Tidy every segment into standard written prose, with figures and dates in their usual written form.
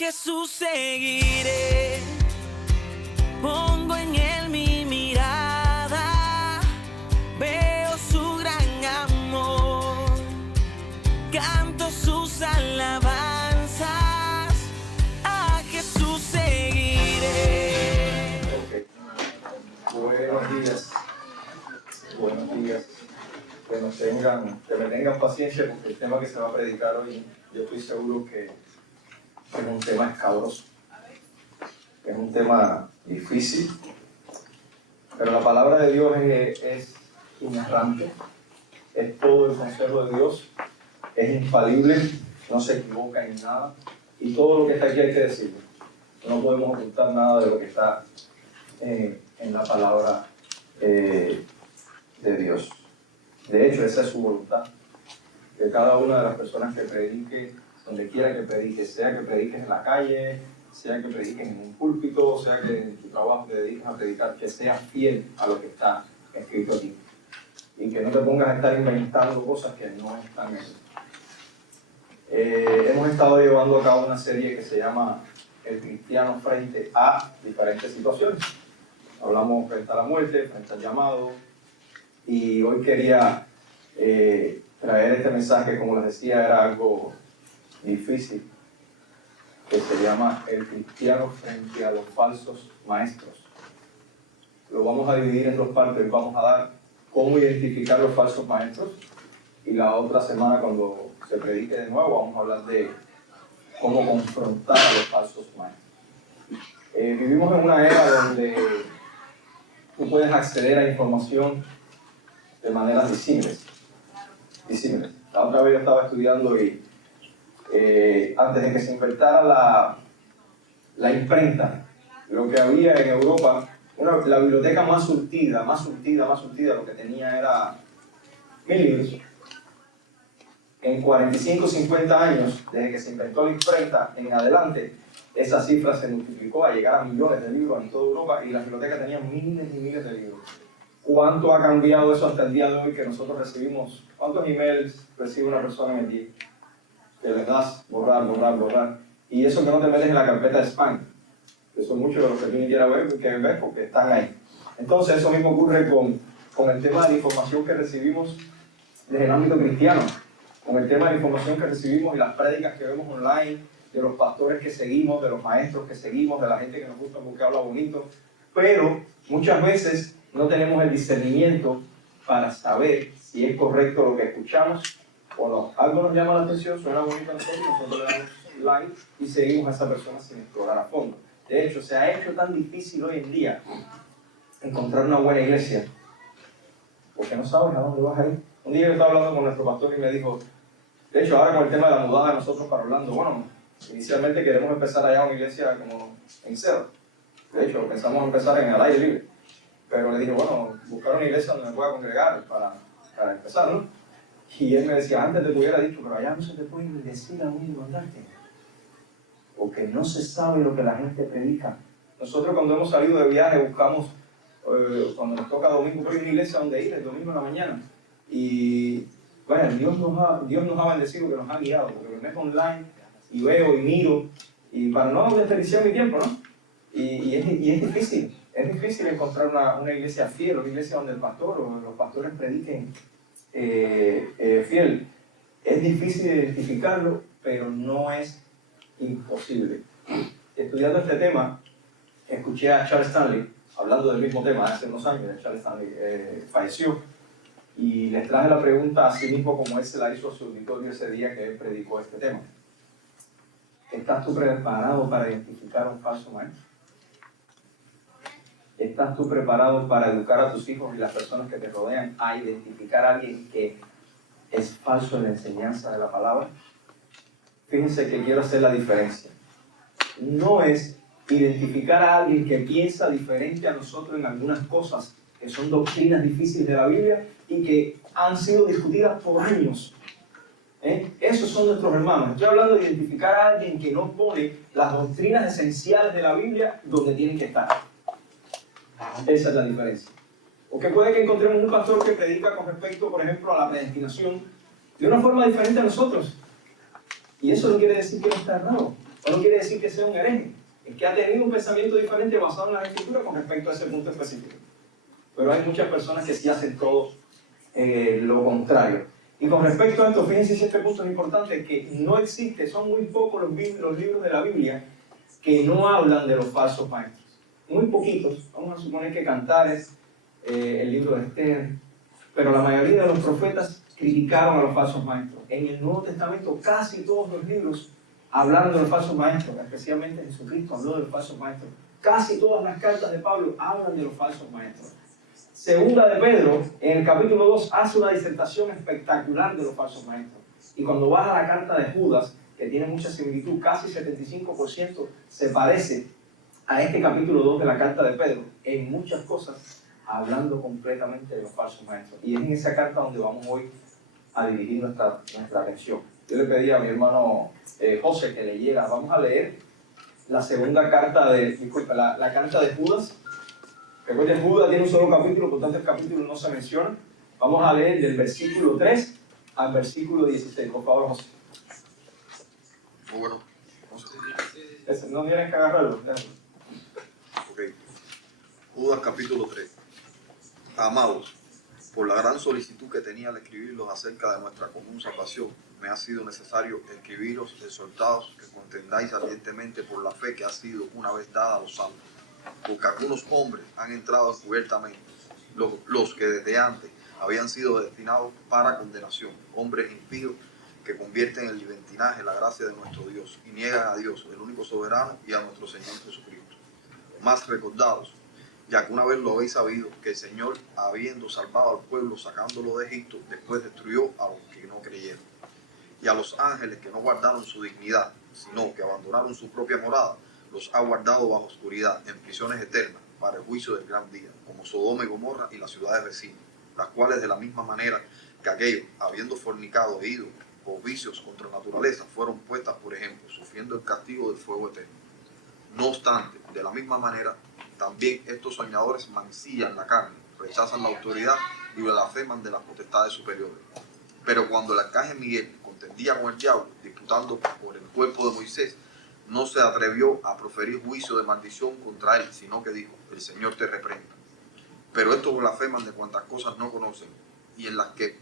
Jesús seguiré, pongo en él mi mirada, veo su gran amor, canto sus alabanzas, a Jesús seguiré. Okay. Buenos días, que me tengan paciencia porque el tema que se va a predicar hoy, yo estoy seguro que es un tema escabroso, es un tema difícil, pero la palabra de Dios es inerrante, es todo el consejo de Dios, es infalible, no se equivoca en nada, y todo lo que está aquí hay que decirlo. No podemos ocultar nada de lo que está en la palabra de Dios. De hecho, esa es su voluntad, que cada una de las personas que predique, donde quiera que predique, sea que prediques en la calle, sea que prediques en un púlpito, sea que en tu trabajo te dediques a predicar, que seas fiel a lo que está escrito aquí. Y que no te pongas a estar inventando cosas que no están ahí. Hemos estado llevando a cabo una serie que se llama El cristiano frente a diferentes situaciones. Hablamos frente a la muerte, frente al llamado, y hoy quería traer este mensaje, como les decía, era algo difícil, que se llama El cristiano frente a los falsos maestros. Lo vamos a dividir en dos partes. Vamos a dar cómo identificar los falsos maestros, y la otra semana, cuando se predique de nuevo, vamos a hablar de cómo confrontar a los falsos maestros. Vivimos en una era donde tú puedes acceder a información de maneras disímiles. La otra vez yo estaba estudiando y antes de que se inventara la imprenta, lo que había en Europa, la biblioteca más surtida, lo que tenía era 1000 libros. En 45 o 50 años, desde que se inventó la imprenta en adelante, esa cifra se multiplicó a llegar a millones de libros en toda Europa, y las bibliotecas tenían miles y miles de libros. ¿Cuánto ha cambiado eso hasta el día de hoy, que nosotros recibimos? ¿Cuántos emails recibe una persona en el día? Que les das borrar, y eso que no te metes en la carpeta de spam, que son muchos de los que tú ni quieras ver, porque están ahí. Entonces eso mismo ocurre con el tema de la información que recibimos desde el ámbito cristiano, con el tema de la información que recibimos y las prédicas que vemos online, de los pastores que seguimos, de los maestros que seguimos, de la gente que nos gusta porque habla bonito, pero muchas veces no tenemos el discernimiento para saber si es correcto lo que escuchamos o no. Algo nos llama la atención, suena bonito a nosotros le damos like y seguimos a esa persona sin explorar a fondo. De hecho, se ha hecho tan difícil hoy en día encontrar una buena iglesia, porque no sabes a dónde vas a ir. Un día yo estaba hablando con nuestro pastor y me dijo, de hecho, ahora con el tema de la mudada de nosotros para Orlando, bueno, inicialmente queremos empezar allá una iglesia como en cero. De hecho, pensamos empezar en el aire libre. Pero le dije, bueno, buscar una iglesia donde me pueda congregar para empezar, ¿no? Y él me decía, antes te hubiera dicho, pero allá no se te puede ni decir a un mandarte, porque no se sabe lo que la gente predica. Nosotros cuando hemos salido de viaje buscamos, cuando nos toca domingo, pero hay una iglesia donde ir el domingo en la mañana. Y bueno, Dios nos ha bendecido, que nos ha guiado, porque me meto online y veo y miro, y para no desperdiciar mi tiempo, ¿no? Y es difícil. Es difícil encontrar una iglesia fiel, una iglesia donde el pastor o los pastores prediquen fiel. Es difícil identificarlo, pero no es imposible. Estudiando este tema, escuché a Charles Stanley hablando del mismo tema hace unos años. Charles Stanley falleció, y les traje la pregunta a sí mismo, como él se la hizo a su auditorio ese día que él predicó este tema. ¿Estás tú preparado para identificar a un falso maestro? ¿Estás tú preparado para educar a tus hijos y las personas que te rodean a identificar a alguien que es falso en la enseñanza de la palabra? Fíjense que quiero hacer la diferencia. No es identificar a alguien que piensa diferente a nosotros en algunas cosas, que son doctrinas difíciles de la Biblia y que han sido discutidas por años. Esos son nuestros hermanos. Estoy hablando de identificar a alguien que no pone las doctrinas esenciales de la Biblia donde tienen que estar. Esa es la diferencia. Porque puede que encontremos un pastor que predica con respecto, por ejemplo, a la predestinación de una forma diferente a nosotros. Y eso no quiere decir que no está errado. O no quiere decir que sea un hereje, es que ha tenido un pensamiento diferente basado en las Escrituras con respecto a ese punto específico. Pero hay muchas personas que sí hacen todo lo contrario. Y con respecto a esto, fíjense si este punto es importante, que no existe, son muy pocos los libros de la Biblia que no hablan de los falsos maestros. Muy poquitos, vamos a suponer que Cantares, el libro de Esther, pero la mayoría de los profetas criticaron a los falsos maestros. En el Nuevo Testamento casi todos los libros hablaron de los falsos maestros, especialmente Jesucristo habló de los falsos maestros. Casi todas las cartas de Pablo hablan de los falsos maestros. Segunda de Pedro, en el capítulo 2, hace una disertación espectacular de los falsos maestros. Y cuando vas a la carta de Judas, que tiene mucha similitud, casi 75% se parece a este capítulo 2 de la carta de Pedro, en muchas cosas, hablando completamente de los falsos maestros. Y es en esa carta donde vamos hoy a dirigir nuestra atención. Yo le pedí a mi hermano José que leyera, vamos a leer la segunda carta la carta de Judas. Recuerden, Judas tiene un solo capítulo, por tanto el capítulo no se menciona. Vamos a leer del versículo 3 al versículo 16. Por favor, José. Muy bueno. No tienes que agarrarlo. Ok. Judas capítulo 3. Amados, por la gran solicitud que tenía al escribirlos acerca de nuestra común salvación, me ha sido necesario escribiros exhortados que contendáis ardientemente por la fe que ha sido una vez dada a los santos. Porque algunos hombres han entrado encubiertamente, los que desde antes habían sido destinados para condenación, hombres impíos que convierten en libertinaje la gracia de nuestro Dios y niegan a Dios, el único soberano, y a nuestro Señor Jesucristo. Más recordados, ya que una vez lo habéis sabido, que el Señor, habiendo salvado al pueblo sacándolo de Egipto, después destruyó a los que no creyeron. Y a los ángeles que no guardaron su dignidad, sino que abandonaron su propia morada, los ha guardado bajo oscuridad, en prisiones eternas, para el juicio del gran día, como Sodoma y Gomorra y las ciudades vecinas, las cuales de la misma manera que aquellos, habiendo fornicado e ido por vicios contra la naturaleza, fueron puestas por ejemplo, sufriendo el castigo del fuego eterno. No obstante, de la misma manera, también estos soñadores mancillan la carne, rechazan la autoridad y blasfeman de las potestades superiores. Pero cuando el arcángel Miguel contendía con el diablo, disputando por el cuerpo de Moisés, no se atrevió a proferir juicio de maldición contra él, sino que dijo: el Señor te reprenda. Pero estos blasfeman de cuantas cosas no conocen, y en las que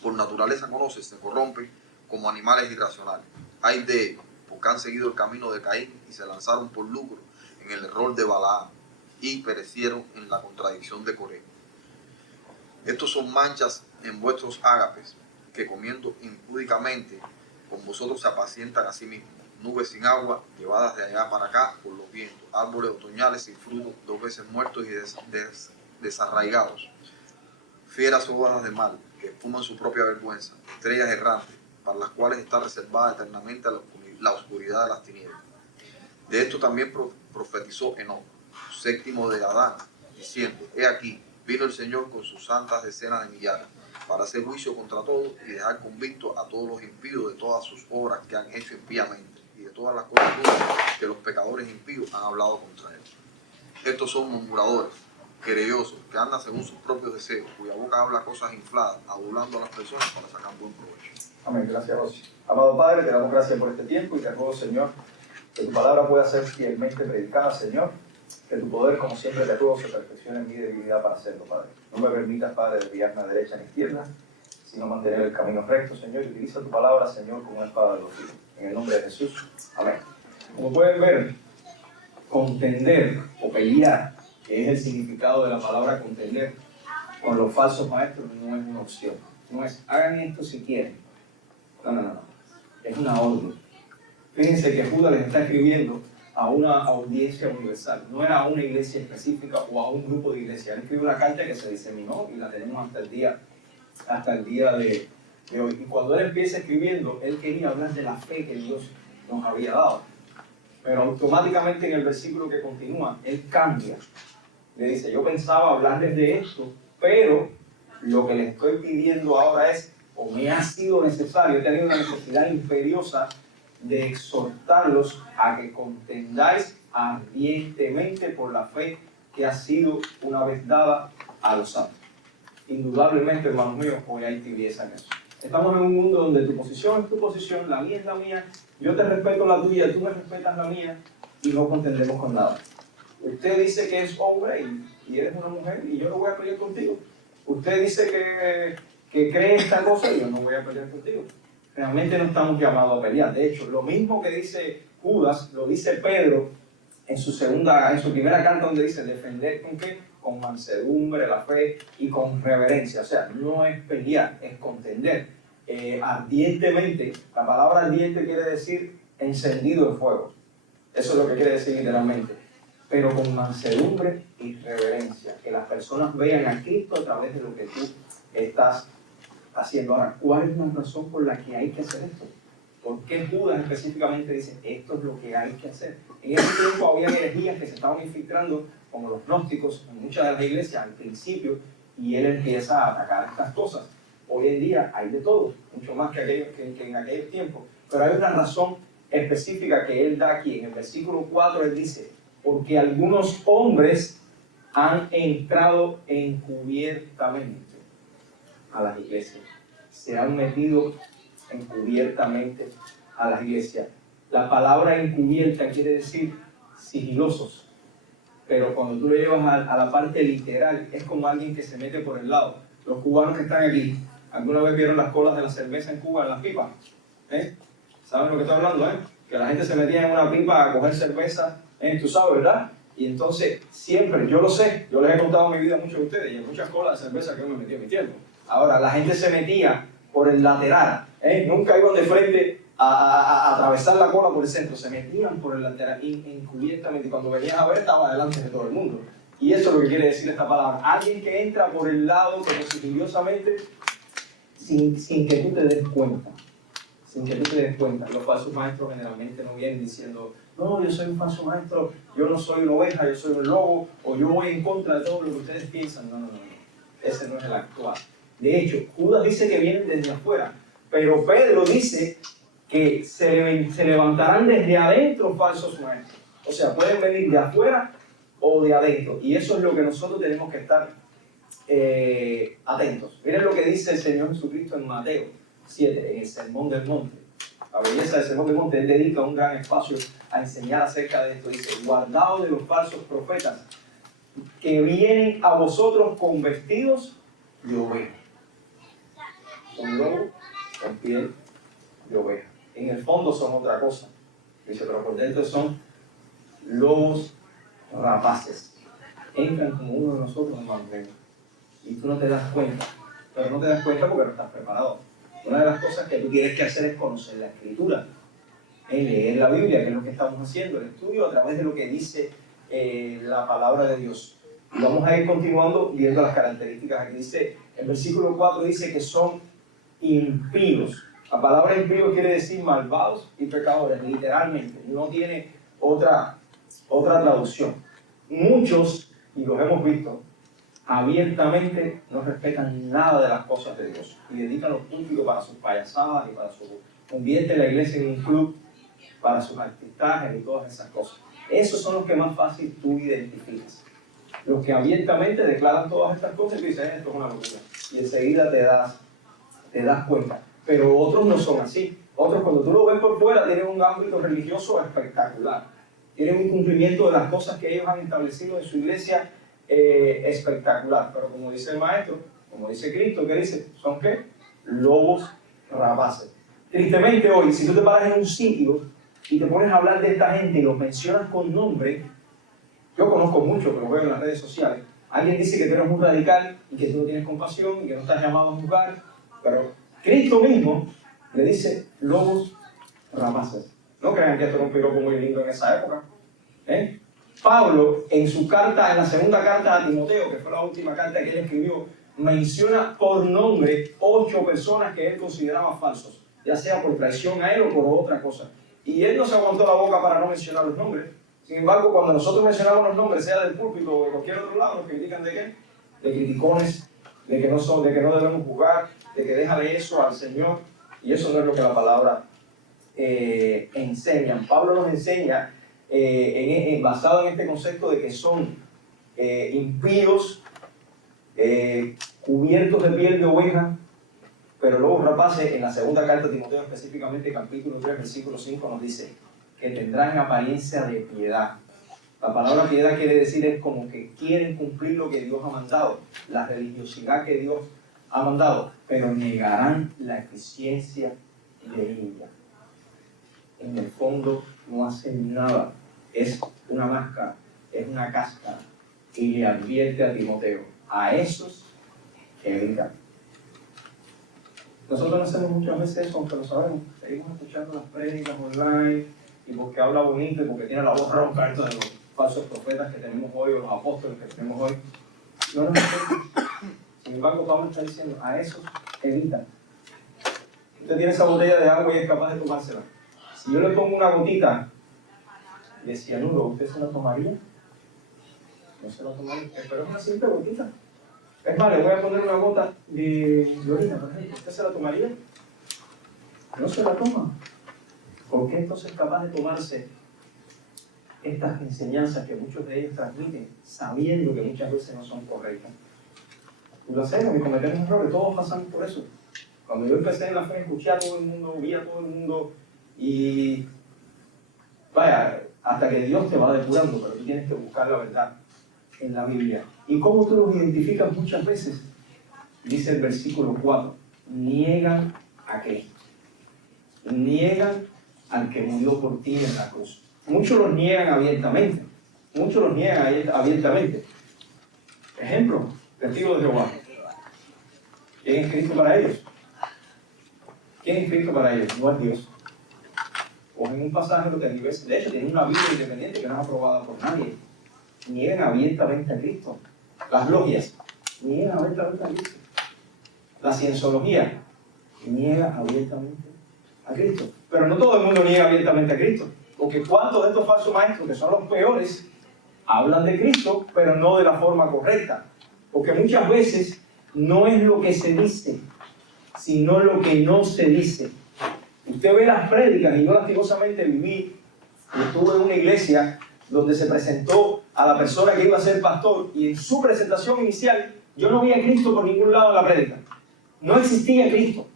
por naturaleza conocen, se corrompen como animales irracionales. Hay de ellos, porque han seguido el camino de Caín y se lanzaron por lucro en el error de Balaam y perecieron en la contradicción de Coré. Estos son manchas en vuestros ágapes, que comiendo impúdicamente con vosotros se apacientan a sí mismos. Nubes sin agua, llevadas de allá para acá por los vientos, árboles otoñales sin fruto, 2 veces muertos y desarraigados, fieras hojas de mal, que espuman su propia vergüenza, estrellas errantes, para las cuales está reservada eternamente la oscuridad de las tinieblas. De esto también profetizó Enoc, séptimo de Adán, diciendo: he aquí, vino el Señor con sus santas decenas de millares, para hacer juicio contra todos y dejar convictos a todos los impíos de todas sus obras que han hecho impíamente, y de todas las cosas que los pecadores impíos han hablado contra él. Estos son murmuradores, querellosos, que andan según sus propios deseos, cuya boca habla cosas infladas, adulando a las personas para sacar buen provecho. Amén. Gracias, José. Amado Padre, te damos gracias por este tiempo y te ruego, Señor, que tu palabra pueda ser fielmente predicada, Señor. Que tu poder, como siempre te ruego, se perfeccione en mi debilidad para hacerlo, Padre. No me permitas, Padre, desviarme a derecha ni izquierda, sino mantener el camino recto, Señor. Y utiliza tu palabra, Señor, como una espada de los filos. En el nombre de Jesús. Amén. Como pueden ver, contender o pelear, que es el significado de la palabra contender, con los falsos maestros no es una opción. No es, hagan esto si quieren. No. Es una orden. Fíjense que Judas les está escribiendo a una audiencia universal. No era a una iglesia específica o a un grupo de iglesias. Él escribió una carta que se diseminó y la tenemos hasta el día de hoy. Y cuando él empieza escribiendo, él quería hablar de la fe que Dios nos había dado. Pero automáticamente en el versículo que continúa, él cambia. Le dice: yo pensaba hablarles de esto, pero lo que les estoy pidiendo ahora es, o me ha sido necesario, he tenido una necesidad imperiosa de exhortarlos a que contendáis ardientemente por la fe que ha sido una vez dada a los santos. Indudablemente, hermanos míos, hoy hay tibieza en eso. Estamos en un mundo donde tu posición es tu posición, la mía es la mía, yo te respeto la tuya, tú me respetas la mía, y no contendemos con nada. Usted dice que es hombre y eres una mujer y yo no voy a pelear contigo. Usted dice que cree esta cosa y yo no voy a pelear contigo. Realmente no estamos llamados a pelear. De hecho, lo mismo que dice Judas, lo dice Pedro en su primera carta, donde dice defender con qué, con mansedumbre, la fe y con reverencia. O sea, no es pelear, es contender. Ardientemente, la palabra ardiente quiere decir encendido de fuego. Eso es lo que quiere decir literalmente. Pero con mansedumbre y reverencia. Que las personas vean a Cristo a través de lo que tú estás haciendo. Ahora, ¿cuál es la razón por la que hay que hacer esto? ¿Por qué Judas específicamente dice esto es lo que hay que hacer? En ese tiempo había herejías que se estaban infiltrando, como los gnósticos, en muchas de las iglesias al principio, y él empieza a atacar estas cosas. Hoy en día hay de todo, mucho más que en aquellos tiempos. Pero hay una razón específica que él da aquí. En el versículo 4 él dice, porque algunos hombres han entrado encubiertamente a las iglesias. Se han metido encubiertamente a las iglesias. La palabra encubierta quiere decir sigilosos. Pero cuando tú lo llevas a la parte literal, es como alguien que se mete por el lado. Los cubanos que están aquí, ¿alguna vez vieron las colas de la cerveza en Cuba, en las pipas? ¿Saben lo que estoy hablando? Que la gente se metía en una pipa a coger cerveza, tú sabes, ¿verdad? Y entonces, siempre, yo lo sé, yo les he contado mi vida a muchos de ustedes, y en muchas colas de cerveza que yo me metí en mi tiempo. Ahora, la gente se metía por el lateral, nunca iban de frente a atravesar la cola por el centro, se metían por el lateral encubiertamente, y cuando venías a ver, estaba delante de todo el mundo. Y eso es lo que quiere decir esta palabra. Alguien que entra por el lado, como sigilosamente, sin que tú te des cuenta. Sin que tú te des cuenta. Los falsos maestros generalmente no vienen diciendo, no, yo soy un falso maestro, yo no soy una oveja, yo soy un lobo, o yo voy en contra de todo lo que ustedes piensan. No. Ese no es el actual. De hecho, Judas dice que vienen desde afuera, pero Pedro dice que se levantarán desde adentro falsos maestros. O sea, pueden venir de afuera o de adentro. Y eso es lo que nosotros tenemos que estar atentos. Miren lo que dice el Señor Jesucristo en Mateo 7, en el Sermón del Monte. La belleza del Sermón del Monte, él dedica un gran espacio a enseñar acerca de esto. Dice, guardaos de los falsos profetas que vienen a vosotros con vestidos de oveja. Son lobos con piel de oveja. En el fondo son otra cosa. Dice, pero por dentro son lobos rapaces. Entran como uno de nosotros, hermano. Y tú no te das cuenta. Pero no te das cuenta porque no estás preparado. Una de las cosas que tú tienes que hacer es conocer la Escritura. Leer la Biblia, que es lo que estamos haciendo, el estudio a través de lo que dice la palabra de Dios. Y vamos a ir continuando viendo las características. Aquí dice, el versículo 4 dice que son impíos. La palabra impío quiere decir malvados y pecadores, literalmente. No tiene otra traducción. Muchos, y los hemos visto, abiertamente no respetan nada de las cosas de Dios y dedican lo público para sus payasadas y para convierte la iglesia en un club para sus artistajes y todas esas cosas. Esos son los que más fácil tú identificas. Los que abiertamente declaran todas estas cosas y dicen, esto es una locura. Y enseguida te das cuenta. Pero otros no son así. Otros, cuando tú lo ves por fuera, tienen un ámbito religioso espectacular. Tienen un cumplimiento de las cosas que ellos han establecido en su iglesia espectacular. Pero como dice el maestro, como dice Cristo, ¿qué dice? ¿Son qué? Lobos rapaces. Tristemente hoy, si tú te paras en un sitio y te pones a hablar de esta gente y los mencionas con nombre, yo conozco mucho, que lo veo en las redes sociales, alguien dice que tú eres un radical y que tú no tienes compasión y que no estás llamado a juzgar, pero Cristo mismo le dice lobos rapaces. No crean que esto era un piropo muy lindo en esa época. Pablo, en su carta, en la segunda carta a Timoteo, que fue la última carta que él escribió, menciona por nombre 8 personas que él consideraba falsos, ya sea por traición a él o por otra cosa. Y él no se aguantó la boca para no mencionar los nombres. Sin embargo, cuando nosotros mencionamos los nombres, sea del púlpito o de cualquier otro lado, nos critican de qué? De criticones, de que no debemos jugar, de que déjale eso al Señor. Y eso no es lo que la palabra enseña. Pablo nos enseña, basado en este concepto de que son impíos, cubiertos de piel de oveja, Pero luego rapaces, en la segunda carta de Timoteo, específicamente capítulo 3, versículo 5, nos dice que tendrán apariencia de piedad. La palabra piedad quiere decir es como que quieren cumplir lo que Dios ha mandado, la religiosidad que Dios ha mandado, pero negarán la eficiencia de ella. En el fondo no hacen nada, es una máscara, es una cáscara. Y le advierte a Timoteo, a esos evitan. Nosotros no hacemos muchas veces eso, aunque lo sabemos. Seguimos escuchando las prédicas online, y porque habla bonito, y porque tiene la voz ronca, esto de los falsos profetas que tenemos hoy, o los apóstoles que tenemos hoy. No nos afecta. Sin embargo, Pablo está diciendo, a esos evitan. Usted tiene esa botella de agua y es capaz de tomársela. Si yo le pongo una gotita de cianuro, ¿usted se la tomaría? No se la tomaría, pero es una simple gotita. Es más, le voy a poner una gota de orina, por ejemplo. ¿Usted se la tomaría? No se la toma. ¿Por qué entonces es capaz de tomarse estas enseñanzas que muchos de ellos transmiten, sabiendo que muchas veces no son correctas? Y lo hacemos y cometemos errores, todos pasamos por eso. Cuando yo empecé en la fe, escuché a todo el mundo, vi a todo el mundo, y vaya, hasta que Dios te va depurando, pero tú tienes que buscar la verdad en la Biblia. ¿Y cómo tú los identificas muchas veces? Dice el versículo 4, niegan a Cristo. Niegan al que murió por ti en la cruz. Muchos los niegan abiertamente. Muchos los niegan abiertamente. Ejemplo, testigos de Jehová. ¿Quién es Cristo para ellos? ¿Quién es Cristo para ellos? No es Dios. Cogen un pasaje lo que de hecho tienen una Biblia independiente que no es aprobada por nadie. Niegan abiertamente a Cristo. Las logias niegan abiertamente a Cristo. La cienciología niega abiertamente a Cristo. Pero no todo el mundo niega abiertamente a Cristo. Porque ¿cuántos de estos falsos maestros, que son los peores, hablan de Cristo, pero no de la forma correcta? Porque muchas veces no es lo que se dice, sino lo que no se dice. Usted ve las prédicas, y yo lastimosamente viví, estuve en una iglesia donde se presentó a la persona que iba a ser pastor, y en su presentación inicial yo no vi a Cristo por ningún lado en la prédica. No existía Cristo.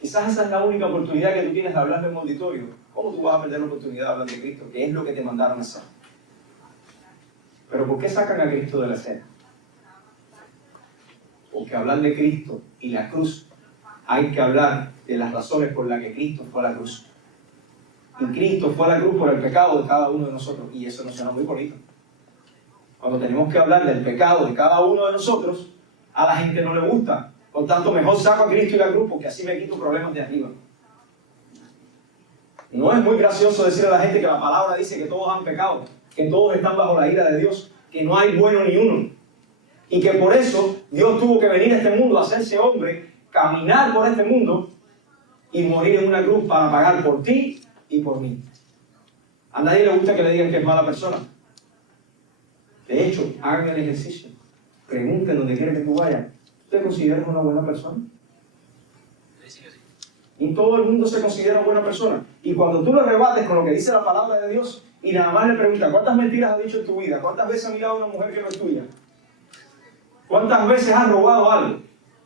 Quizás esa es la única oportunidad que tú tienes de hablar de un auditorio. ¿Cómo tú vas a perder la oportunidad de hablar de Cristo? Que es lo que te mandaron a hacer. Pero ¿por qué sacan a Cristo de la escena? Porque hablar de Cristo y la cruz, hay que hablar de las razones por las que Cristo fue a la cruz. Y Cristo fue a la cruz por el pecado de cada uno de nosotros. Y eso nos suena muy bonito. Cuando tenemos que hablar del pecado de cada uno de nosotros, a la gente no le gusta. Por tanto, mejor saco a Cristo y la cruz, porque así me quito problemas de arriba. No es muy gracioso decirle a la gente que la palabra dice que todos han pecado, que todos están bajo la ira de Dios, que no hay bueno ni uno. Y que por eso Dios tuvo que venir a este mundo, a hacerse hombre, caminar por este mundo y morir en una cruz para pagar por ti y por mí. A nadie le gusta que le digan que es mala persona. De hecho, hagan el ejercicio. Pregunten donde quiera que tú vayas. ¿Tú te consideras una buena persona? Y todo el mundo se considera buena persona. Y cuando tú lo rebates con lo que dice la palabra de Dios y nada más le preguntas, ¿cuántas mentiras has dicho en tu vida? ¿Cuántas veces has mirado a una mujer que no es tuya? ¿Cuántas veces has robado algo?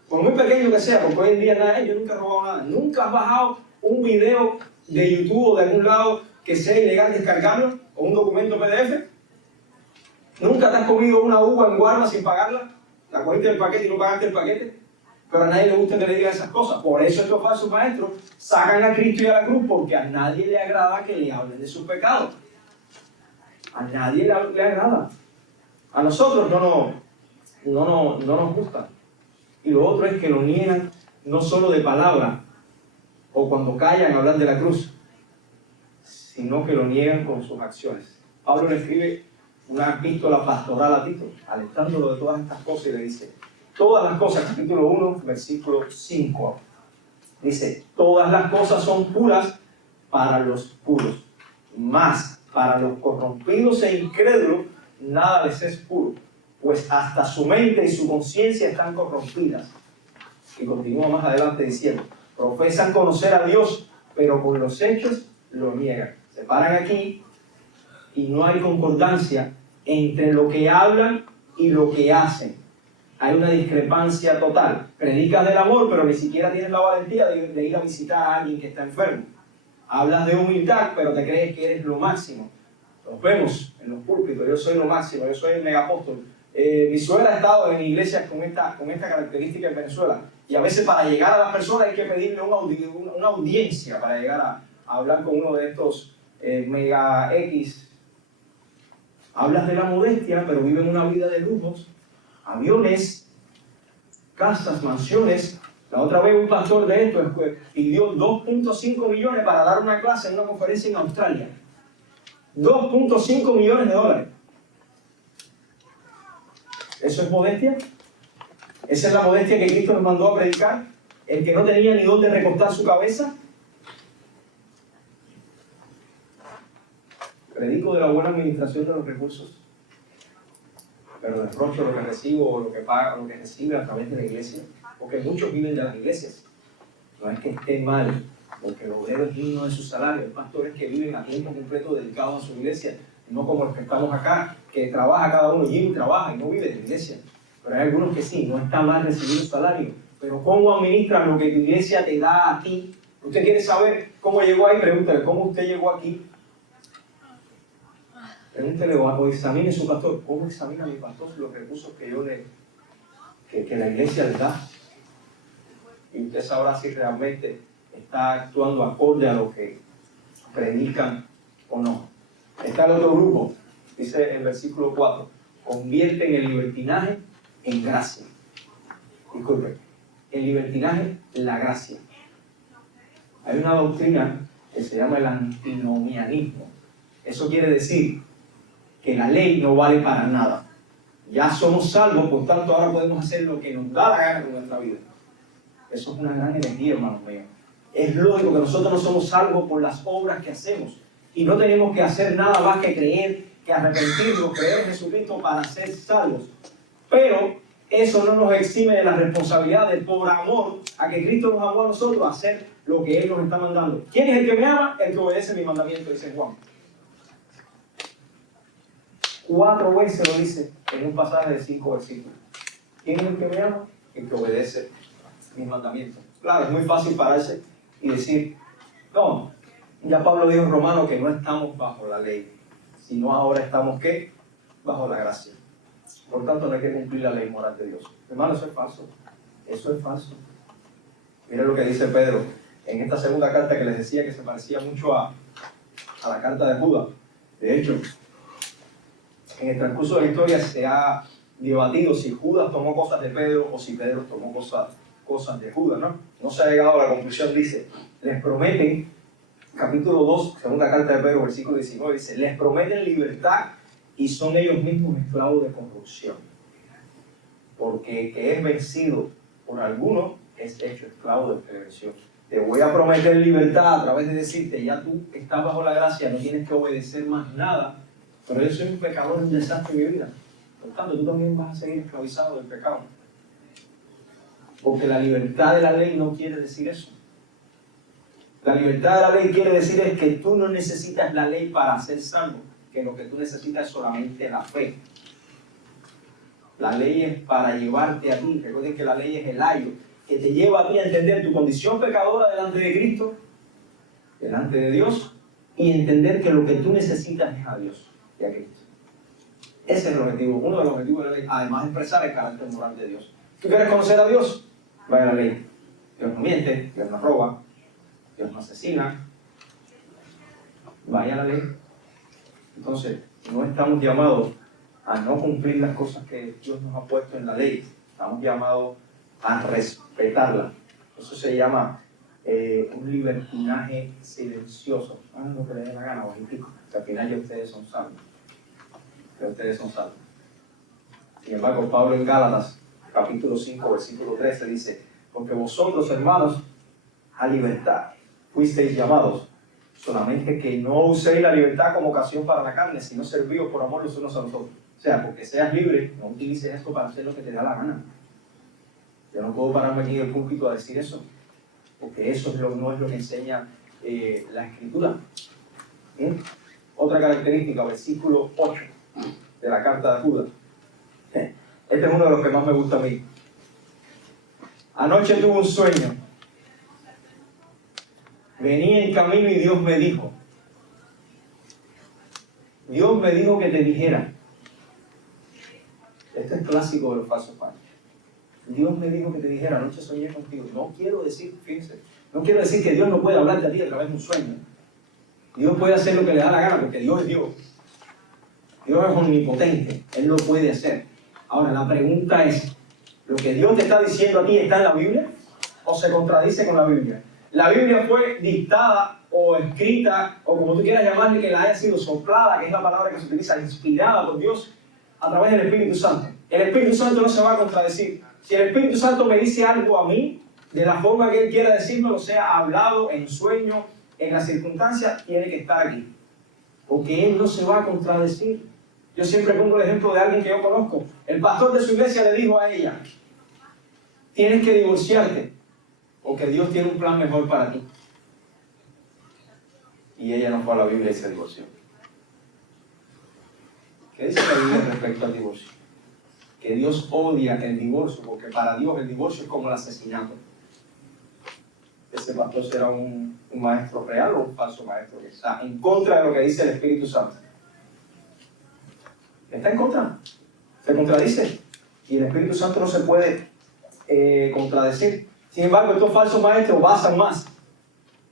Por muy pequeño que sea, porque hoy en día nada, yo nunca he robado nada. ¿Nunca has bajado un video de YouTube o de algún lado que sea ilegal descargarlo? ¿O un documento PDF? ¿Nunca te has comido una uva en Walmart sin pagarla? ¿La cogiste del paquete y no pagaste el paquete? Pero a nadie le gusta que le digan esas cosas. Por eso estos falsos maestros sacan a Cristo y a la cruz, porque a nadie le agrada que le hablen de sus pecados. A nadie le agrada. A nosotros no nos gusta. Y lo otro es que lo niegan no solo de palabra, o cuando callan hablan de la cruz, sino que lo niegan con sus acciones. Pablo le escribe una epístola pastoral a Tito, alertándolo de todas estas cosas, y le dice, todas las cosas, capítulo 1, versículo 5, dice, todas las cosas son puras para los puros, mas para los corrompidos e incrédulos nada les es puro, pues hasta su mente y su conciencia están corrompidas. Y continúa más adelante diciendo, profesan conocer a Dios, pero con los hechos lo niegan. Se paran aquí y no hay concordancia entre lo que hablan y lo que hacen. Hay una discrepancia total. Predicas del amor, pero ni siquiera tienes la valentía de ir a visitar a alguien que está enfermo. Hablas de humildad, pero te crees que eres lo máximo. Los vemos en los púlpitos, yo soy lo máximo, yo soy el megapóstol. Mi suegra ha estado en iglesias con esta característica en Venezuela. Y a veces para llegar a las personas hay que pedirle una audiencia para llegar a hablar con uno de estos mega X. Hablas de la modestia, pero viven una vida de lujos, aviones, casas, mansiones. La otra vez un pastor de esto pidió 2.5 millones para dar una clase en una conferencia en Australia. 2.5 millones de dólares. ¿Eso es modestia? ¿Esa es la modestia que Cristo nos mandó a predicar? ¿El que no tenía ni dónde recostar su cabeza? Predico de la buena administración de los recursos, pero reprocho lo que recibo o lo que paga, lo que recibe a través de la iglesia, porque muchos viven de las iglesias. No es que esté mal, porque el obrero es digno de su salario. Hay pastores que viven a tiempo completo dedicados a su iglesia, no como los que estamos acá, que trabaja cada uno, Jimmy trabaja y no vive de la iglesia. Pero hay algunos que sí, no está mal recibir un salario, pero ¿cómo administras lo que tu iglesia te da a ti? Usted quiere saber cómo llegó ahí, pregúntale, ¿cómo usted llegó aquí? Pregúntele o examine su pastor. ¿Cómo examina mi pastor los recursos que la iglesia le da? Y usted sabrá si realmente está actuando acorde a lo que predican o no. Está el otro grupo, dice en el versículo 4, convierten el libertinaje en gracia. Disculpe, el libertinaje, la gracia. Hay una doctrina que se llama el antinomianismo. Eso quiere decir que la ley no vale para nada. Ya somos salvos, por tanto ahora podemos hacer lo que nos da la gana con nuestra vida. Eso es una gran herejía, hermanos míos. Es lógico que nosotros no somos salvos por las obras que hacemos. Y no tenemos que hacer nada más que creer, que arrepentirnos, creer en Jesucristo para ser salvos. Pero eso no nos exime de la responsabilidad de, por amor a que Cristo nos amó a nosotros, hacer lo que Él nos está mandando. ¿Quién es el que me ama? El que obedece mi mandamiento, dice Juan. 4 veces lo dice en un pasaje de 5 versículos. ¿Quién es el que me ama? El que obedece mis mandamientos. Claro, es muy fácil pararse y decir, no, ya Pablo dijo en Romanos que no estamos bajo la ley, sino ahora estamos, ¿qué? Bajo la gracia. Por tanto, no hay que cumplir la ley moral de Dios. Hermano, eso es falso. Eso es falso. Miren lo que dice Pedro en esta segunda carta que les decía que se parecía mucho a la carta de Judas. De hecho, en el transcurso de la historia se ha debatido si Judas tomó cosas de Pedro o si Pedro tomó cosas de Judas, ¿no? No se ha llegado a la conclusión. Dice, les prometen, capítulo 2, segunda carta de Pedro, versículo 19, dice, les prometen libertad y son ellos mismos esclavos de corrupción. Porque el que es vencido por alguno es hecho esclavo de perversión. Te voy a prometer libertad a través de decirte, ya tú estás bajo la gracia, no tienes que obedecer más nada, pero yo soy un pecador, un desastre en mi vida. Por tanto, tú también vas a seguir esclavizado del pecado. Porque la libertad de la ley no quiere decir eso. La libertad de la ley quiere decir es que tú no necesitas la ley para ser salvo, que lo que tú necesitas es solamente la fe. La ley es para llevarte a ti. Recuerden que la ley es el ayo, que te lleva a ti a entender tu condición pecadora delante de Cristo, delante de Dios, y entender que lo que tú necesitas es a Dios y a Cristo. Ese es el objetivo, uno de los objetivos de la ley, además de expresar el carácter moral de Dios. ¿Tú quieres conocer a Dios? Vaya a la ley. Dios no miente, Dios no roba, Dios no asesina. Vaya a la ley. Entonces, no estamos llamados a no cumplir las cosas que Dios nos ha puesto en la ley. Estamos llamados a respetarla. Eso se llama un libertinaje silencioso. Hagan lo que les dé la gana, bajitico. Que al final ya ustedes son salvos. Que ustedes son salvos. Sin embargo, Pablo en Gálatas, capítulo 5, versículo 13, dice, porque vosotros, hermanos, a libertad fuisteis llamados, solamente que no uséis la libertad como ocasión para la carne, sino servíos por amor los unos a los otros. O sea, porque seas libre, no utilices esto para hacer lo que te da la gana. Yo no puedo pararme aquí en el púlpito a decir eso, porque eso no es lo que enseña la Escritura. Otra característica, versículo 8 de la carta de Judas. Este es uno de los que más me gusta a mí. Anoche tuve un sueño. Venía en camino y Dios me dijo. Dios me dijo que te dijera. Esto es clásico de los falsos padres. Dios me dijo que te dijera, anoche soñé contigo. No quiero decir, fíjense, no quiero decir que Dios no puede hablarte a ti a través de un sueño. Dios puede hacer lo que le da la gana, porque Dios es Dios. Dios es omnipotente, Él lo puede hacer. Ahora, la pregunta es, ¿lo que Dios te está diciendo a ti está en la Biblia o se contradice con la Biblia? La Biblia fue dictada o escrita, o como tú quieras llamarle, que la haya sido soplada, que es la palabra que se utiliza, inspirada por Dios a través del Espíritu Santo. El Espíritu Santo no se va a contradecir. Si el Espíritu Santo me dice algo a mí, de la forma que Él quiera decírmelo, sea hablado, en sueño, en las circunstancias, tiene que estar aquí. Porque Él no se va a contradecir. Yo siempre pongo el ejemplo de alguien que yo conozco. El pastor de su iglesia le dijo a ella, tienes que divorciarte, porque Dios tiene un plan mejor para ti. Y ella no fue a la Biblia y se divorció. ¿Qué dice la Biblia respecto al divorcio? Que Dios odia el divorcio, porque para Dios el divorcio es como el asesinato. Ese pastor será un maestro real o un falso maestro que está en contra de lo que dice el Espíritu Santo. Está en contra, se contradice, y el Espíritu Santo no se puede contradecir. Sin embargo, estos falsos maestros basan más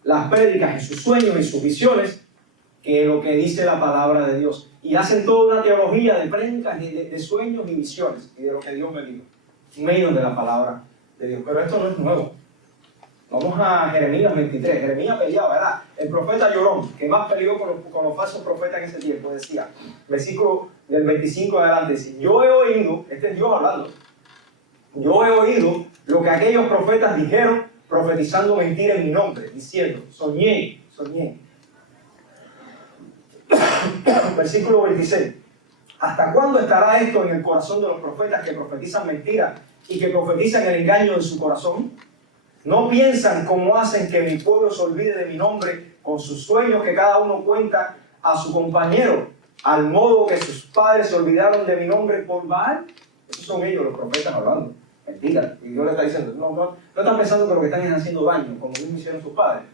las prédicas en sus sueños y sus visiones que lo que dice la palabra de Dios, y hacen toda una teología de prédicas y de sueños y visiones y de lo que Dios me dijo, menos de la palabra de Dios. Pero esto no es nuevo. Vamos a Jeremías 23. Jeremías peleaba, ¿verdad? El profeta Llorón, que más peleó con los falsos profetas en ese tiempo, decía, versículo del 25 adelante, dice, yo he oído, este es Dios hablando, yo he oído lo que aquellos profetas dijeron, profetizando mentira en mi nombre, diciendo, soñé. Versículo 26. ¿Hasta cuándo estará esto en el corazón de los profetas que profetizan mentira y que profetizan el engaño de su corazón? ¿No piensan cómo hacen que mi pueblo se olvide de mi nombre con sus sueños que cada uno cuenta a su compañero, al modo que sus padres se olvidaron de mi nombre por Baal? Esos son ellos los profetas hablando. Mentira. Y Dios le está diciendo, no están pensando que lo que están es haciendo daño, como mismo hicieron sus padres.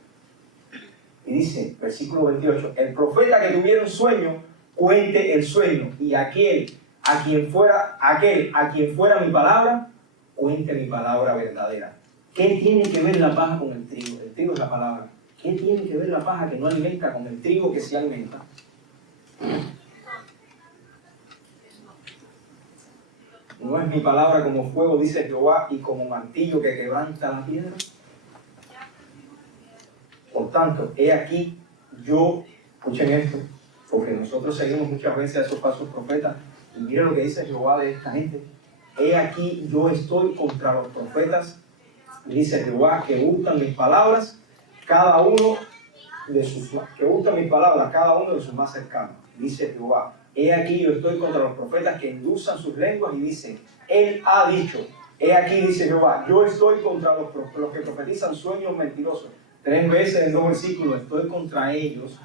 Y dice, versículo 28, el profeta que tuviera un sueño, cuente el sueño, y aquel a quien fuera mi palabra, cuente mi palabra verdadera. ¿Qué tiene que ver la paja con el trigo? El trigo es la palabra. ¿Qué tiene que ver la paja que no alimenta con el trigo que sí alimenta? ¿No es mi palabra como fuego, dice Jehová, y como martillo que quebranta la piedra? Por tanto, he aquí, escuchen esto, porque nosotros seguimos muchas veces a esos falsos profetas, y miren lo que dice Jehová de esta gente. He aquí, yo estoy contra los profetas, dice Jehová, que gustan mis palabras, cada uno de sus más cercanos. Dice Jehová, he aquí, yo estoy contra los profetas que endulzan sus lenguas y dicen, Él ha dicho. He aquí, dice Jehová, yo estoy contra los que profetizan sueños mentirosos. 3 veces en 2 versículos, estoy contra ellos,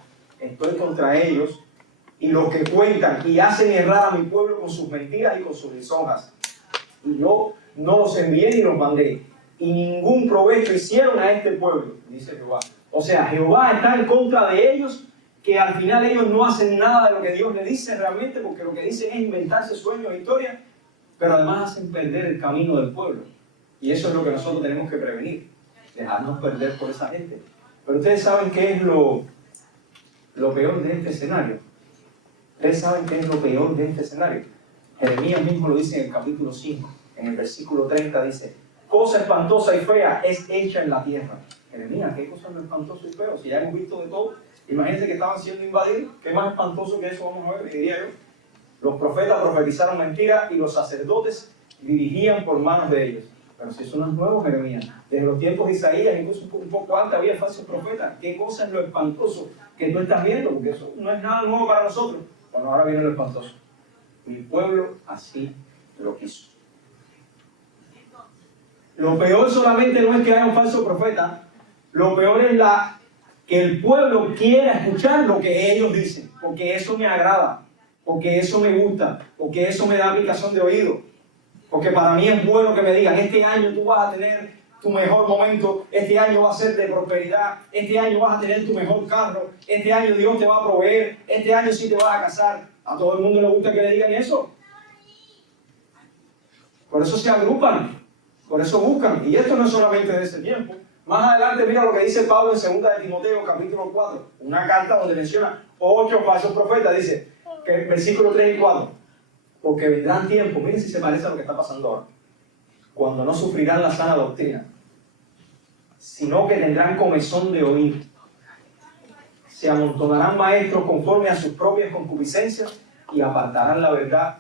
y los que cuentan y hacen errar a mi pueblo con sus mentiras y con sus lisonjas. Y yo no los envié ni los mandé, y ningún provecho hicieron a este pueblo, dice Jehová. O sea, Jehová está en contra de ellos, que al final ellos no hacen nada de lo que Dios les dice realmente, porque lo que dicen es inventarse sueños e historias, pero además hacen perder el camino del pueblo. Y eso es lo que nosotros tenemos que prevenir, dejarnos perder por esa gente. Pero ustedes saben qué es lo peor de este escenario. Ustedes saben qué es lo peor de este escenario. Jeremías mismo lo dice en el capítulo 5, en el versículo 30 dice, cosa espantosa y fea es hecha en la tierra. Jeremías, ¿qué cosa es espantoso y feo? Si ya hemos visto de todo. Imagínense que estaban siendo invadidos. ¿Qué más espantoso que eso vamos a ver? Diría yo. Los profetas profetizaron mentiras y los sacerdotes dirigían por manos de ellos. Pero si eso no es nuevo, Jeremías. Desde los tiempos de Isaías, incluso un poco antes, había falsos profetas. ¿Qué cosa es lo espantoso que tú estás viendo? Porque eso no es nada nuevo para nosotros. Bueno, ahora viene lo espantoso. Mi pueblo así lo quiso. Lo peor solamente no es que haya un falso profeta. Lo peor es que el pueblo quiera escuchar lo que ellos dicen. Porque eso me agrada. Porque eso me gusta. Porque eso me da aplicación de oído. Porque para mí es bueno que me digan, este año tú vas a tener tu mejor momento, este año va a ser de prosperidad, este año vas a tener tu mejor carro, este año Dios te va a proveer, este año sí te vas a casar. A todo el mundo le gusta que le digan eso. Por eso se agrupan, por eso buscan. Y esto no es solamente de ese tiempo. Más adelante mira lo que dice Pablo en 2 de Timoteo, capítulo 4, una carta donde menciona 8 falsos profetas. Dice, que versículos 3 y 4, porque vendrán tiempos, miren si se parece a lo que está pasando ahora, cuando no sufrirán la sana doctrina, sino que tendrán comezón de oír. Se amontonarán maestros conforme a sus propias concupiscencias y apartarán la verdad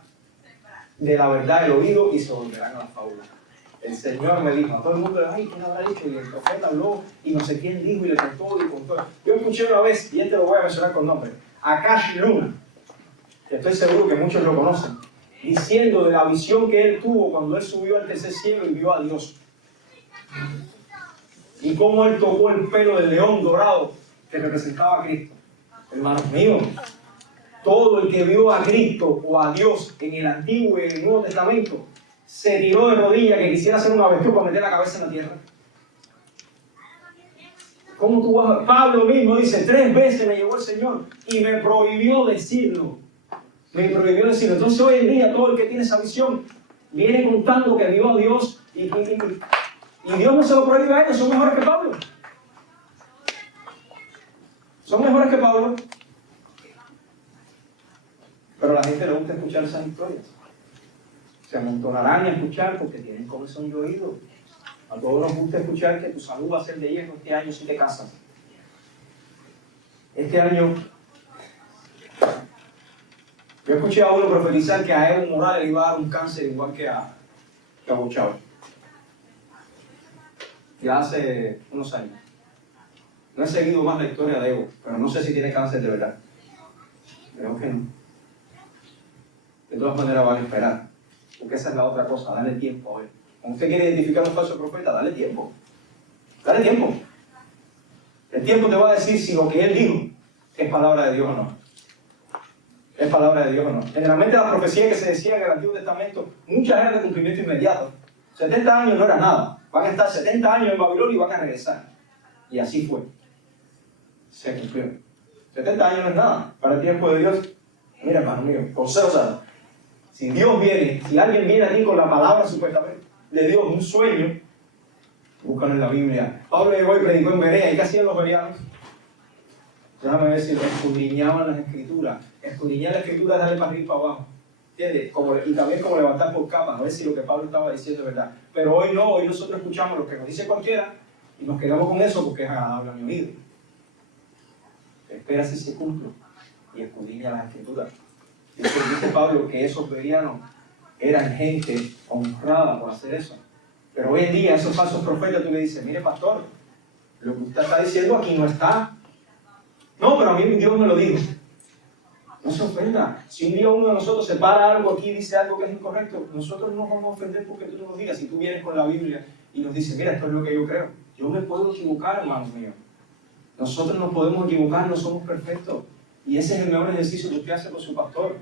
de la verdad el oído y se volverán a las fábulas. El Señor me dijo, a todo el mundo, ay, ¿quién habrá dicho? Y el profeta habló y no sé quién dijo y le contó y contó. Yo escuché una vez, y este lo voy a mencionar con nombre, a Cash Luna, que estoy seguro que muchos lo conocen, diciendo de la visión que él tuvo cuando él subió al tercer cielo y vio a Dios. Y cómo él tocó el pelo del león dorado que representaba a Cristo. Hermanos míos, todo el que vio a Cristo o a Dios en el Antiguo y en el Nuevo Testamento se tiró de rodillas que quisiera hacer un avestruz para meter la cabeza en la tierra. ¿Cómo tú vas a... Pablo mismo dice, 3 veces me llevó el Señor y me prohibió decirlo. Me prohibió decirlo. Entonces hoy en día todo el que tiene esa visión viene contando que vio a Dios y Dios no se lo prohíbe a ellos. Son mejores que Pablo. Son mejores que Pablo. Pero a la gente le gusta escuchar esas historias. Se amontonarán a escuchar porque tienen comezón de oído. A todos nos gusta escuchar que tu salud va a ser de hierro este año si te casas. Este año, yo escuché a uno profetizar que a Evo Morales le iba a dar un cáncer igual que a Hugo Chávez. Ya hace unos años. No he seguido más la historia de Evo, pero no sé si tiene cáncer de verdad. Creo que no. De todas maneras van a esperar. Porque esa es la otra cosa, dale tiempo a él. Cuando usted quiere identificar a un falso profeta, dale tiempo. Dale tiempo. El tiempo te va a decir si lo que él dijo es palabra de Dios o no. Es palabra de Dios o no. Generalmente las profecías que se decían en el Antiguo Testamento, muchas eran de cumplimiento inmediato. 70 años no era nada. Van a estar 70 años en Babilonia y van a regresar. Y así fue. Se cumplió. 70 años no es nada. Para el tiempo de Dios, mira hermano mío, consejo sano. Si Dios viene, si alguien viene a ti con la palabra supuestamente de Dios, un sueño, búscalo en la Biblia. Pablo llegó y predicó en Berea. ¿Y qué hacían los bereanos? Déjame ver si escudriñaban las escrituras. Escudriñar la escritura es darle para arriba y para abajo. ¿Entiendes? Y también como levantar por capas, a ver si lo que Pablo estaba diciendo es verdad. Pero hoy no, hoy nosotros escuchamos lo que nos dice cualquiera y nos quedamos con eso porque es agradable a mi oído. Espera si se cumple y escudriña las escrituras. Dice Pablo que esos bereanos eran gente honrada por hacer eso. Pero hoy en día esos falsos profetas tú le dices, mire pastor, lo que usted está diciendo aquí no está. No, pero a mí Dios me lo dijo. No se ofenda. Si un día uno de nosotros se para algo aquí y dice algo que es incorrecto, nosotros no nos vamos a ofender porque tú no lo digas. Si tú vienes con la Biblia y nos dices, mira, esto es lo que yo creo. Yo me puedo equivocar, hermanos míos. Nosotros nos podemos equivocar, no somos perfectos. Y ese es el mejor ejercicio que usted hace con su pastor.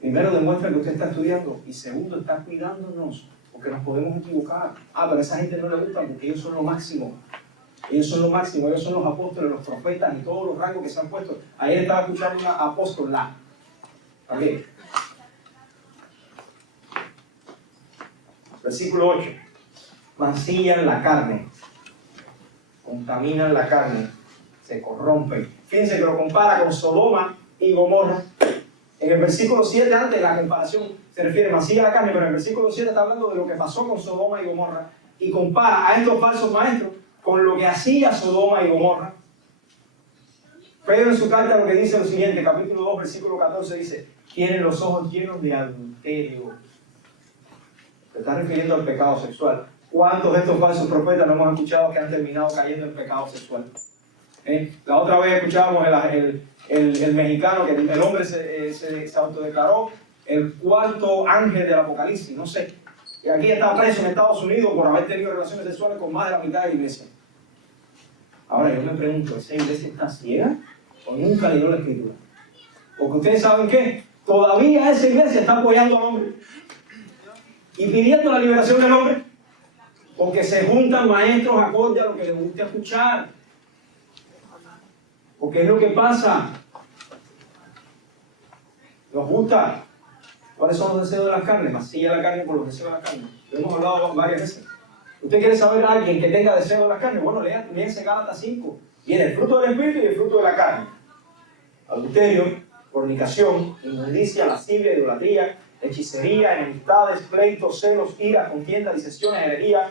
Primero, demuestra que usted está estudiando. Y segundo, está cuidándonos, porque nos podemos equivocar. Pero a esa gente no le gusta porque ellos son lo máximo. Ellos son lo máximo. Ellos son los apóstoles, los profetas y todos los rangos que se han puesto. Ayer estaba escuchando una apóstola. También. Versículo 8. Mancillan la carne. Contaminan la carne. Se corrompen. Fíjense que lo compara con Sodoma y Gomorra. En el versículo 7, antes la comparación se refiere más a la carne, pero en el versículo 7 está hablando de lo que pasó con Sodoma y Gomorra y compara a estos falsos maestros con lo que hacía Sodoma y Gomorra. Pedro en su carta lo que dice lo siguiente, capítulo 2, versículo 14, dice, tienen los ojos llenos de adulterio. Se está refiriendo al pecado sexual. ¿Cuántos de estos falsos profetas no hemos escuchado que han terminado cayendo en pecado sexual? La otra vez escuchábamos el mexicano, que el hombre se autodeclaró el 4º ángel del Apocalipsis, no sé. Y aquí está preso en Estados Unidos por haber tenido relaciones sexuales con más de la mitad de la iglesia. Ahora yo me pregunto, ¿esa iglesia está ciega o nunca leyó la escritura? Porque ustedes saben qué, todavía esa iglesia está apoyando al hombre. y pidiendo la liberación del hombre, porque se juntan maestros acorde a lo que les gusta escuchar. Porque es lo que pasa. Nos gusta. ¿Cuáles son los deseos de la carne? Vacía la carne por los deseos de la carne. Lo hemos hablado varias veces. ¿Usted quiere saber a alguien que tenga deseos de la carne? Bueno, léanse Gálatas 5. Viene el fruto del Espíritu y el fruto de la carne. Adulterio, fornicación, inmundicia, lascivia, idolatría, hechicería, enemistades, pleitos, celos, ira, contienda, disensiones, herejía,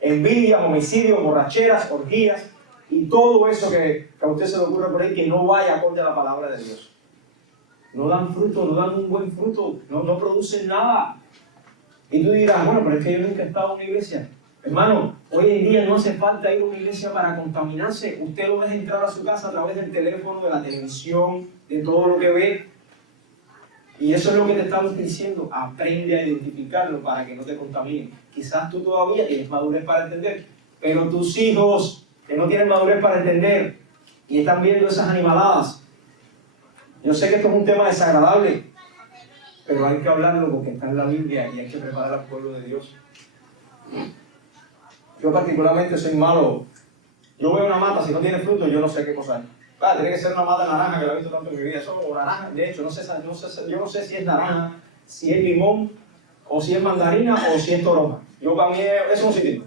envidia, homicidio, borracheras, orgías y todo eso que a usted se le ocurre por ahí que no vaya acorde a la palabra de Dios. No dan fruto, no dan un buen fruto, no producen nada. Y tú dirás, bueno, pero es que yo nunca he estado en una iglesia. Hermano, hoy en día no hace falta ir a una iglesia para contaminarse. Usted lo deja entrar a su casa a través del teléfono, de la televisión, de todo lo que ve. Y eso es lo que te estamos diciendo. Aprende a identificarlo para que no te contamine. Quizás tú todavía tienes madurez para entender, pero tus hijos que no tienen madurez para entender y están viendo esas animaladas. Yo sé que esto es un tema desagradable, pero hay que hablarlo porque está en la Biblia y hay que preparar al pueblo de Dios. Yo particularmente soy malo. Yo veo una mata, si no tiene fruto, yo no sé qué cosa es. Tiene que ser una mata naranja, que la he visto tanto en mi vida. Eso o naranja, de hecho, yo no sé si es naranja, si es limón, o si es mandarina, o si es toronja. Yo para mí eso es un sitio.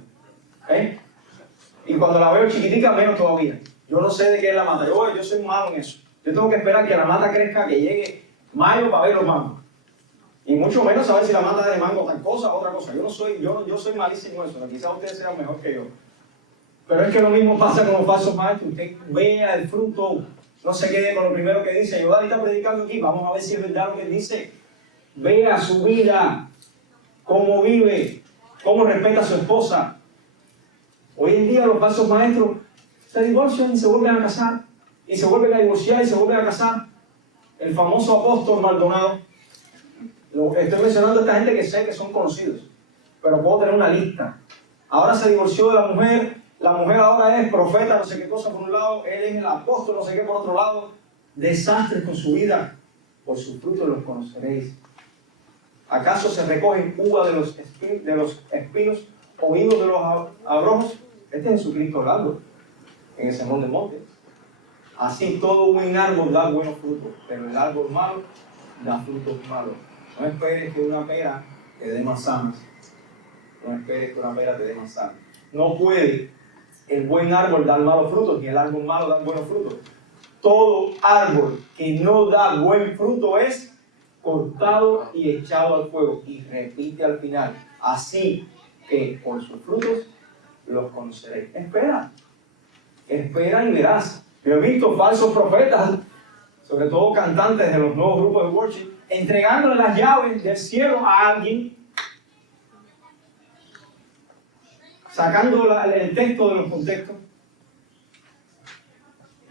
Y cuando la veo chiquitica, menos todavía. Yo no sé de qué es la mata. Yo soy malo en eso. Yo tengo que esperar que la mata crezca, que llegue mayo para ver los mangos. Y mucho menos saber si la mata es de mango tal cosa o otra cosa. Yo soy malísimo en eso. Quizás ustedes sean mejor que yo. Pero es que lo mismo pasa con los falsos maestros. Usted vea el fruto. No se quede con lo primero que dice. Yo ahorita predicando aquí. Vamos a ver si es verdad lo que él dice. Vea su vida. Cómo vive. Cómo respeta a su esposa. Hoy en día los falsos maestros se divorcian y se vuelven a casar. Y se vuelven a divorciar y se vuelven a casar. El famoso apóstol Maldonado. Estoy mencionando a esta gente que sé que son conocidos. Pero puedo tener una lista. Ahora se divorció de la mujer. La mujer ahora es profeta, no sé qué cosa por un lado. Él es el apóstol, no sé qué por otro lado. Desastres con su vida. Por sus frutos los conoceréis. ¿Acaso se recogen uvas de los espinos o higos de los abrojos? Este es Jesucristo hablando en el sermón del monte. Así todo buen árbol da buenos frutos, pero el árbol malo da frutos malos. No esperes que una pera te dé manzanas. No esperes que una pera te dé manzanas. No puede el buen árbol dar malos frutos, ni el árbol malo dar buenos frutos. Todo árbol que no da buen fruto es cortado y echado al fuego. Y repite al final. Así que por sus frutos los conoceréis. Espera y verás. Yo he visto falsos profetas, sobre todo cantantes de los nuevos grupos de worship, entregándole las llaves del cielo a alguien, sacando el texto de los contextos.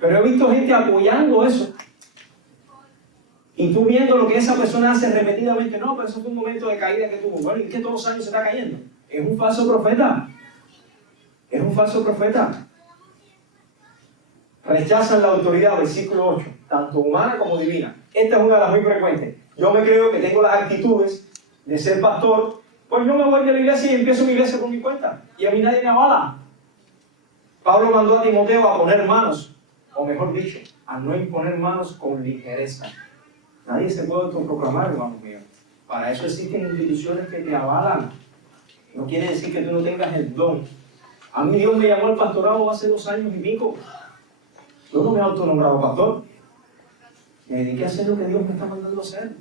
Pero he visto gente apoyando eso. Y tú viendo lo que esa persona hace repetidamente. No, pero eso fue un momento de caída que tuvo. Bueno, ¿y que todos los años se está cayendo? Es un falso profeta. Es un falso profeta. Rechazan la autoridad, versículo 8, tanto humana como divina. Esta es una de las muy frecuentes. Yo me creo que tengo las actitudes de ser pastor, pues yo me voy de la iglesia y empiezo mi iglesia por mi cuenta. Y a mí nadie me avala. Pablo mandó a Timoteo a poner manos, o mejor dicho, a no imponer manos con ligereza. Nadie se puede autoproclamar, hermano mío. Para eso existen instituciones que te avalan. No quiere decir que tú no tengas el don. A mí Dios me llamó al pastorado hace 2 años y pico. Yo no me he autonombrado pastor. Me dediqué a hacer lo que Dios me está mandando a hacer.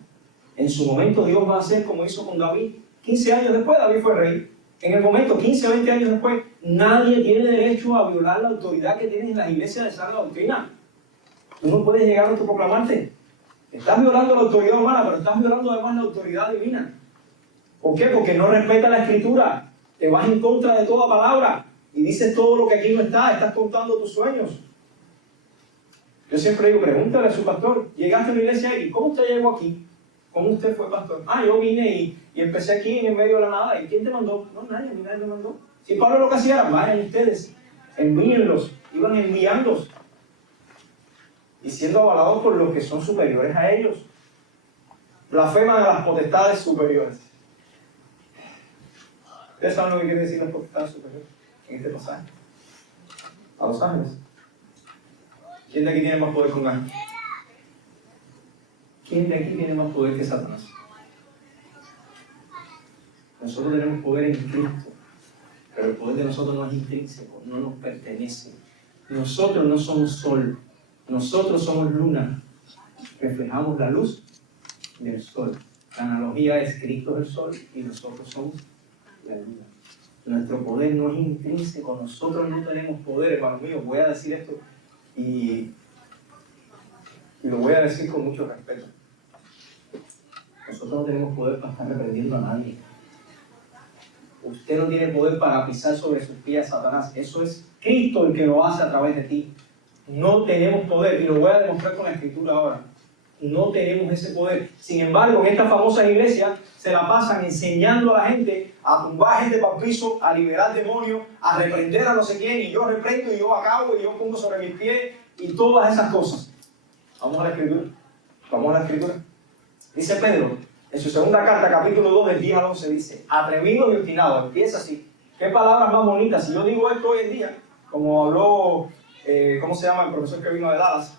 En su momento Dios va a hacer como hizo con David. 15 años después David fue rey. En el momento, 15 o 20 años después, nadie tiene derecho a violar la autoridad que tienes en las iglesias de sana doctrina. Tú no puedes llegar a autoproclamarte. Estás violando la autoridad humana, pero estás violando además la autoridad divina. ¿Por qué? Porque no respetas la escritura. Te vas en contra de toda palabra y dices todo lo que aquí no está. Estás contando tus sueños. Yo siempre digo, pregúntale a su pastor, llegaste a la iglesia y ¿cómo usted llegó aquí? ¿Cómo usted fue pastor? Yo vine y empecé aquí en el medio de la nada. ¿Y quién te mandó? No, nadie me mandó. Si Pablo lo que hacía era, vayan ustedes, envíenlos, iban enviándolos. Y siendo avalados por los que son superiores a ellos. Blasfeman a las potestades superiores. ¿Ustedes saben lo que quiere decir la potestad superior en este pasaje? A los ángeles. ¿Quién de aquí tiene más poder que un ángel? ¿Quién de aquí tiene más poder que Satanás? Nosotros tenemos poder en Cristo, pero el poder de nosotros no es intrínseco, no nos pertenece. Nosotros no somos sol, nosotros somos luna. Reflejamos la luz del sol. La analogía es Cristo es el sol y nosotros somos la luna. Nuestro poder no es intrínseco, nosotros no tenemos poder, hermano mío. Voy a decir esto y lo voy a decir con mucho respeto. Nosotros no tenemos poder para estar reprendiendo a nadie. Usted no tiene poder para pisar sobre sus pies a Satanás. Eso es Cristo el que lo hace a través de ti. No tenemos poder, y lo voy a demostrar con la Escritura ahora. No tenemos ese poder. Sin embargo, en estas famosas iglesias se la pasan enseñando a la gente a tumbar gente para el piso, a liberar demonios, a reprender a no sé quién, y yo reprendo, y yo acabo, y yo pongo sobre mis pies, y todas esas cosas. Vamos a la Escritura. Vamos a la Escritura. Dice Pedro, en su segunda carta, capítulo 2, del 10 al 11, dice, atrevido y obstinado. Empieza así. ¿Qué palabras más bonitas? Si yo digo esto hoy en día, como habló, ¿cómo se llama el profesor que vino de Dallas?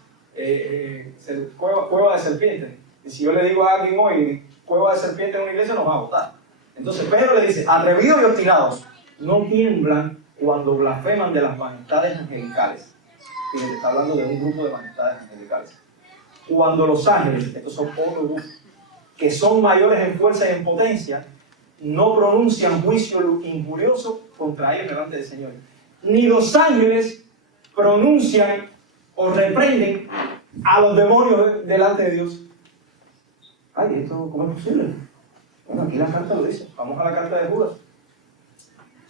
Cueva de serpiente. Y si yo le digo a alguien hoy, cueva de serpiente en una iglesia, nos va a votar. Entonces Pedro le dice, atrevidos y obstinados, no tiemblan cuando blasfeman de las majestades angelicales. Fíjate, está hablando de un grupo de majestades angelicales. Cuando los ángeles, estos son otros grupos, que son mayores en fuerza y en potencia, no pronuncian juicio injurioso contra ellos delante del Señor. Ni los ángeles pronuncian o reprenden a los demonios delante de Dios. Ay, ¿esto cómo es posible? Bueno, aquí la carta lo dice. Vamos a la carta de Judas.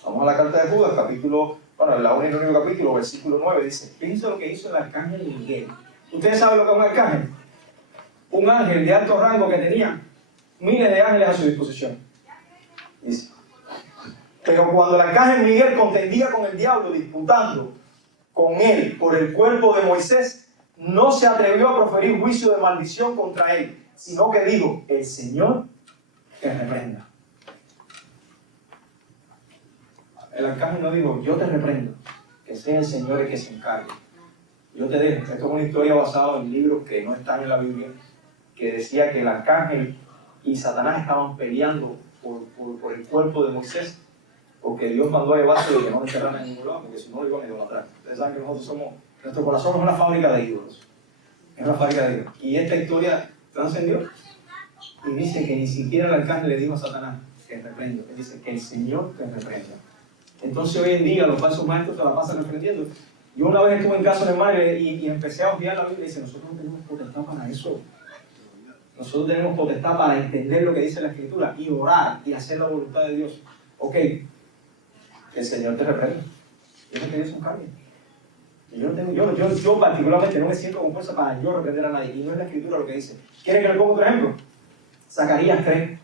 Vamos a la carta de Judas, capítulo, bueno, el único capítulo, versículo 9, dice, fíjense lo que hizo el arcángel Miguel. ¿Ustedes saben lo que es un arcángel? Un ángel de alto rango que tenía miles de ángeles a su disposición. Dice, pero cuando el arcángel Miguel contendía con el diablo, disputando con él por el cuerpo de Moisés, no se atrevió a proferir juicio de maldición contra él, sino que dijo, el Señor te reprenda. El arcángel no dijo, yo te reprendo, que sea el Señor el que se encargue. Yo te dejo. Esto es una historia basada en libros que no están en la Biblia, que decía que el arcángel y Satanás estaban peleando por el cuerpo de Moisés, porque Dios mandó a llevarse de que no lo enterraran en ningún lado, porque si no lo iban a idolatrar. Ustedes saben que nosotros somos, nuestro corazón es una fábrica de ídolos. Es una fábrica de ídolos. Y esta historia trascendió y dice que ni siquiera el arcángel le dijo a Satanás, te reprendo. Él dice que el Señor te reprenda. Entonces hoy en día los falsos maestros se la pasan reprendiendo. Yo una vez estuve en casa de mi madre y empecé a obviar la Biblia y dice, nosotros no tenemos potestad para eso. Nosotros tenemos potestad para entender lo que dice la Escritura y orar y hacer la voluntad de Dios. Ok, que el Señor te reprenda. Yo no tengo eso en cambio. Yo particularmente no me siento con fuerza para yo reprender a nadie. Y no es la Escritura lo que dice. ¿Quieren que le ponga otro ejemplo? Zacarías 3.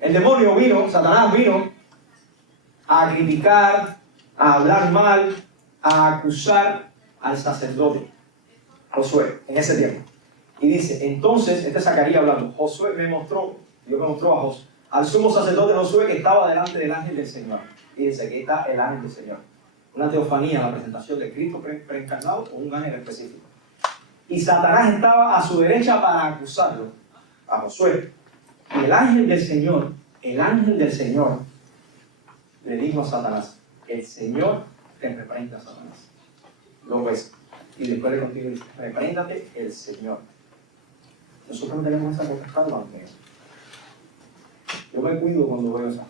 El demonio vino, Satanás vino a criticar, a hablar mal, a acusar al sacerdote Josué en ese tiempo. Y dice, entonces, este Zacarías hablando, Dios me mostró a Josué, al sumo sacerdote Josué que estaba delante del ángel del Señor. Fíjense, aquí está el ángel del Señor. Una teofanía, la presentación de Cristo preencarnado o un ángel específico. Y Satanás estaba a su derecha para acusarlo, a Josué. Y el ángel del Señor, le dijo a Satanás, el Señor te reprenda, Satanás. Lo ves. Y después le contigo dice, repréndate el Señor. Nosotros no tenemos esa potestad, hermano mío. Yo me cuido cuando veo esas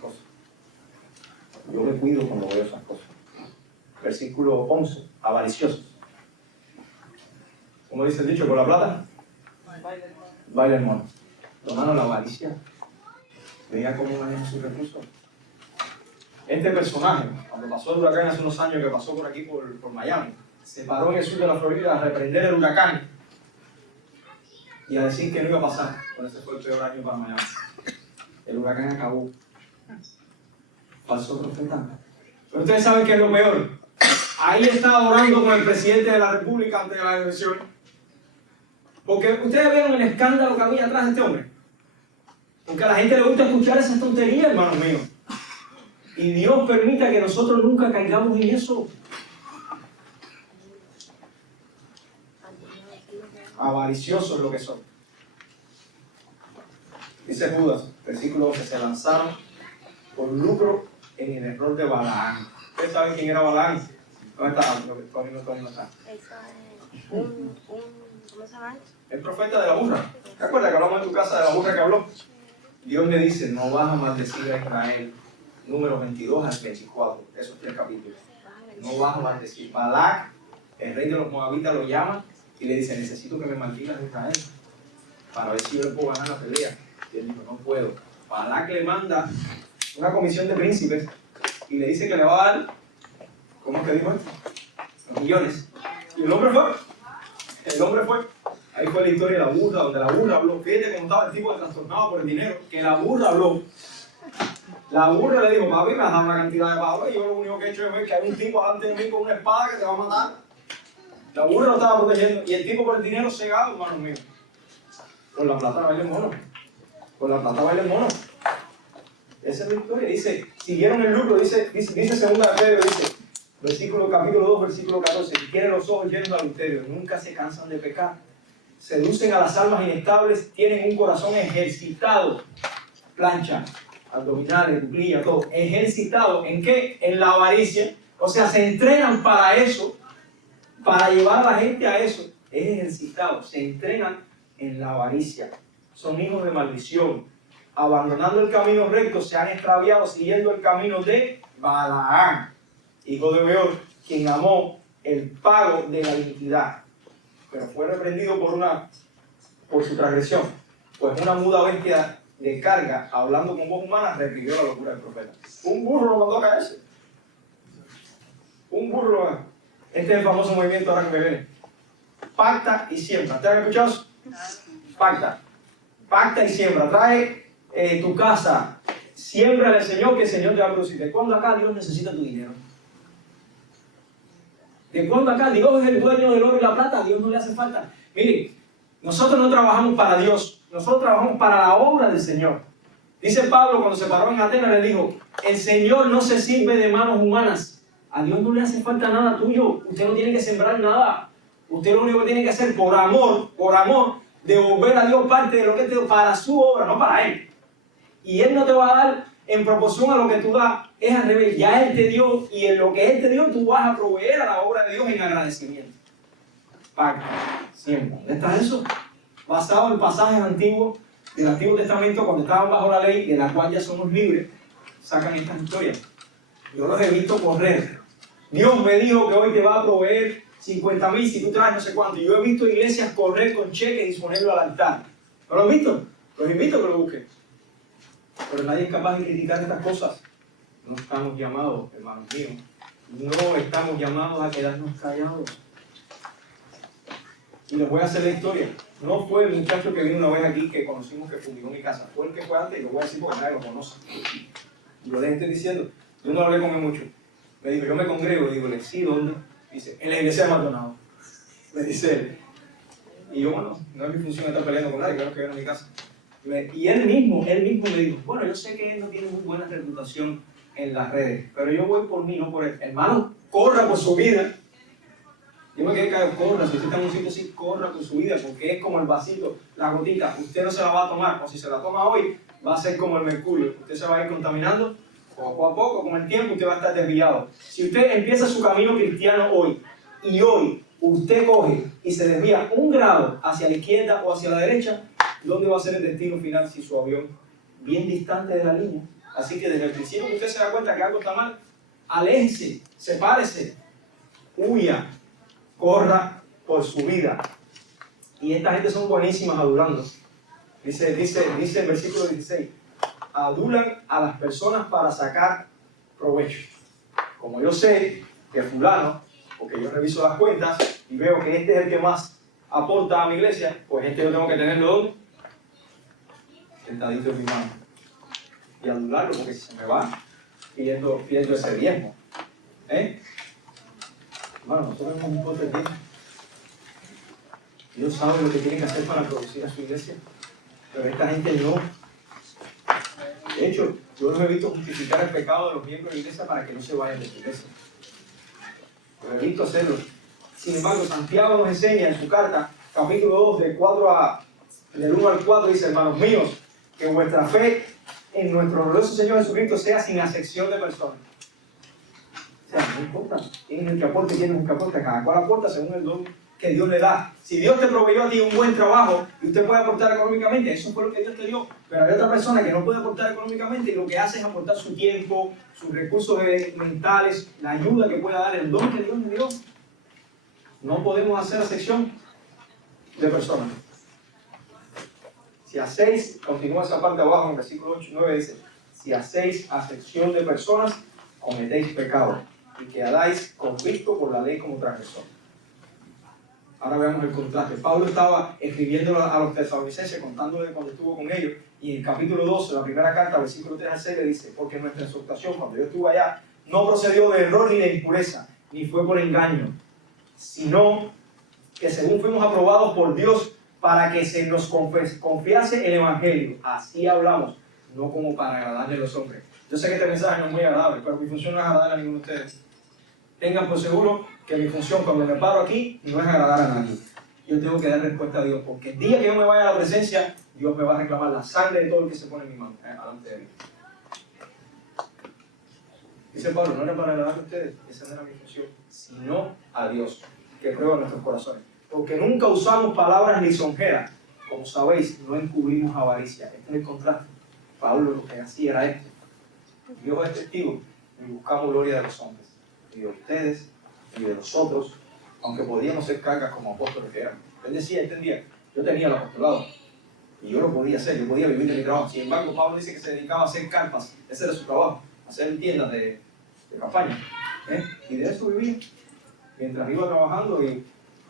cosas. Versículo 11, avariciosos. Como dice el dicho, con la plata, baila el mono. Hermano, la avaricia. Veía cómo maneja sus recursos. Este personaje, cuando pasó el huracán hace unos años que pasó por aquí, por Miami, se paró en el sur de la Florida a reprender el huracán y a decir que no iba a pasar. Bueno, ese fue el peor año para Miami. El huracán acabó. Falso profeta. Pero ustedes saben qué es lo peor. Ahí está orando con el presidente de la República antes de la elección. Porque ustedes vieron el escándalo que había atrás de este hombre. Porque a la gente le gusta escuchar esas tonterías, hermanos míos. Y Dios permita que nosotros nunca caigamos en eso. Avariciosos lo que son. Dice Judas, versículo 12, se lanzaron por lucro en el error de Balaam. ¿Ustedes saben quién era Balaam? ¿Dónde está? Tony no está. Eso es ¿cómo se llama? El profeta de la burra. ¿Te acuerdas que hablamos en tu casa de la burra que habló? Dios le dice, no vas a maldecir a Israel. Número 22 al 24, esos 3 capítulos. No vas a maldecir. Balac, el rey de los moabitas, lo llama y le dice, necesito que me maldigas a Israel para ver si yo le puedo ganar la pelea. Y él dijo, no puedo. Balac le manda una comisión de príncipes y le dice que le va a dar, ¿cómo es que dijo esto? Los millones. Y el hombre fue. Ahí fue la historia de la burra, donde la burra habló. Fíjate cómo estaba el tipo de trastornado por el dinero, que la burra habló. La burra le dijo, papi, me has dado una cantidad de pavos y yo lo único que he hecho es ver que hay un tipo delante de mí con una espada que te va a matar. La burra lo estaba protegiendo y el tipo por el dinero cegado, hermano mío. Con la plata baila el mono. Con la plata baila el mono. Esa es la historia. Dice, siguieron el lucro, dice segunda de Pedro, dice, capítulo 2, versículo 14, si tienen los ojos llenos de adulterio, nunca se cansan de pecar. Seducen a las almas inestables, tienen un corazón ejercitado. Plancha, abdominales, cuclillas, todo. Ejercitado, ¿en qué? En la avaricia. O sea, se entrenan para eso, para llevar a la gente a eso. Es ejercitado, se entrenan en la avaricia. Son hijos de maldición. Abandonando el camino recto, se han extraviado siguiendo el camino de Balaam, hijo de Beor, quien amó el pago de la iniquidad, pero fue reprendido por su transgresión. Pues una muda bestia de carga, hablando con voz humana, reprimió la locura del profeta. Un burro lo mandó a caerse. Un burro. Este es el famoso movimiento ahora que me viene. Pacta y siembra. ¿Te han escuchado eso? Pacta y siembra. Trae tu casa, siembra al Señor, que el Señor te va a producir. ¿De cuándo acá Dios necesita tu dinero? ¿De cuándo acá Dios es el dueño del oro y la plata? A Dios no le hace falta. Miren, nosotros no trabajamos para Dios, nosotros trabajamos para la obra del Señor. Dice Pablo cuando se paró en Atenas, le dijo, el Señor no se sirve de manos humanas. A Dios no le hace falta nada tuyo. Usted no tiene que sembrar nada. Usted lo único que tiene que hacer por amor, devolver a Dios parte de lo que te dio para su obra, no para Él. Y Él no te va a dar en proporción a lo que tú das, es al revés. Ya Él te dio y en lo que Él te dio tú vas a proveer a la obra de Dios en agradecimiento. Pacta, siempre. ¿Dónde está eso? Basado en pasajes antiguos del Antiguo Testamento, cuando estaban bajo la ley, de la cual ya somos libres, sacan estas historias. Yo los he visto correr. Dios me dijo que hoy te va a proveer 50,000 si tú traes no sé cuánto. Yo he visto iglesias correr con cheques y ponerlo al altar. ¿No lo has visto? Los invito a que lo busquen. Pero nadie es capaz de criticar estas cosas. No estamos llamados, hermanos míos, no estamos llamados a quedarnos callados. Y les voy a hacer la historia. No fue el muchacho que vino una vez aquí que conocimos que fumigó mi casa. Fue el que fue antes y lo voy a decir porque nadie lo conoce. Y lo estoy diciendo. Yo no hablé con él mucho. Me dijo, yo me congrego. Y digo, sí, ¿dónde? Dice, en la iglesia de Maldonado. Me dice él. Y yo, bueno, no es mi función estar peleando con nadie, claro que viene a mi casa. Y él mismo me dijo, bueno, yo sé que él no tiene muy buena reputación en las redes, pero yo voy por mí, no por él. Hermano, corra por su vida. Yo me quedé callado, corra, si usted está en un sitio así, corra por su vida, porque es como el vasito, la gotita, usted no se la va a tomar, o si se la toma hoy, va a ser como el mercurio, usted se va a ir contaminando poco a poco, con el tiempo usted va a estar desviado. Si usted empieza su camino cristiano hoy, y hoy usted coge y se desvía 1 grado hacia la izquierda o hacia la derecha, ¿dónde va a ser el destino final si su avión? Bien distante de la línea. Así que desde el principio que usted se da cuenta que algo está mal, aléjese, sepárese, huya, corra por su vida. Y esta gente son buenísimas adulando. Dice el versículo 16, adulan a las personas para sacar provecho. Como yo sé que fulano, porque yo reviso las cuentas y veo que este es el que más aporta a mi iglesia, pues este yo tengo que tenerlo ¿dónde? Sentadito en mi mano. Y adularlo, porque si se me va, pierdo ese diezmo. Bueno, nosotros no nos importa el tiempo. Dios sabe lo que tiene que hacer para producir a su iglesia. Pero esta gente no. De hecho, yo los he visto justificar el pecado de los miembros de la iglesia para que no se vayan de la iglesia. Lo he visto hacerlo. Sin embargo, Santiago nos enseña en su carta, capítulo 2, del 1 al 4, dice: hermanos míos, que vuestra fe en nuestro glorioso Señor Jesucristo sea sin acepción de personas. O sea, no importa quién es el que aporte, quién es el que aporta, cada cual aporta según el don que Dios le da. Si Dios te proveyó a ti un buen trabajo y usted puede aportar económicamente, eso fue lo que Dios te dio. Pero hay otra persona que no puede aportar económicamente y lo que hace es aportar su tiempo, sus recursos mentales, la ayuda que pueda dar, el don que Dios le dio. No podemos hacer acepción de personas. Si hacéis, continúa esa parte abajo en el versículo 8 y 9, dice: si hacéis acepción de personas, cometéis pecado y quedáis convictos por la ley como transgresor. Ahora veamos el contraste. Pablo estaba escribiendo a los tesalonicenses, contándole cuando estuvo con ellos, y en el capítulo 12, la primera carta, versículo 3 al 6, le dice: porque nuestra exhortación, cuando yo estuve allá, no procedió de error ni de impureza, ni fue por engaño, sino que según fuimos aprobados por Dios para que se nos confiase el Evangelio. Así hablamos, no como para agradarle a los hombres. Yo sé que este mensaje no es muy agradable, pero mi función no es agradar a ninguno de ustedes. Tengan por seguro que mi función cuando me paro aquí no es agradar a nadie. Yo tengo que dar respuesta a Dios, porque el día que yo me vaya a la presencia, Dios me va a reclamar la sangre de todo el que se pone en mi mano, delante de mí. Dice Pablo: no era para agradar a ustedes, esa no era mi función, sino a Dios, que prueba nuestros corazones. Porque nunca usamos palabras lisonjeras, como sabéis, no encubrimos avaricia. Este es el contraste. Pablo lo que hacía era esto: Dios es testigo y buscamos gloria de los hombres, y de ustedes y de nosotros, aunque podíamos ser cargas como apóstoles que éramos. Él decía, entendía, yo tenía el apostolado y yo lo podía hacer, yo podía vivir de mi trabajo. Sin embargo, Pablo dice que se dedicaba a hacer carpas, ese era su trabajo, hacer tiendas de campaña, y de eso vivía mientras iba trabajando y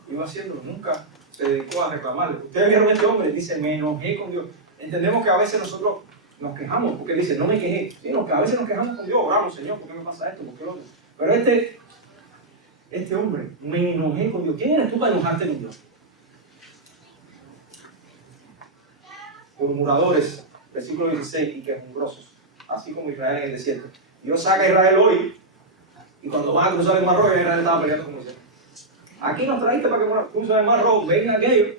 iba haciéndolo. Nunca se dedicó a reclamarle. Ustedes vieron a este hombre, dice: me enojé con Dios. Entendemos que a veces nosotros nos quejamos, porque dice: no me quejé. Sino que a veces nos quejamos con Dios, oramos: Señor, ¿por qué me pasa esto? ¿Por qué lo otro? Pero este hombre, me enojé con Dios. ¿Quién eres tú para enojarte con Dios? Murmuradores, versículo 16, y quejumbrosos, así como Israel en el desierto. Dios saca a Israel hoy, y cuando van a cruzar el Mar Rojo, Israel estaba peleando con Moisés. Aquí nos trajiste para que crucen el Mar Rojo, vengan aquellos,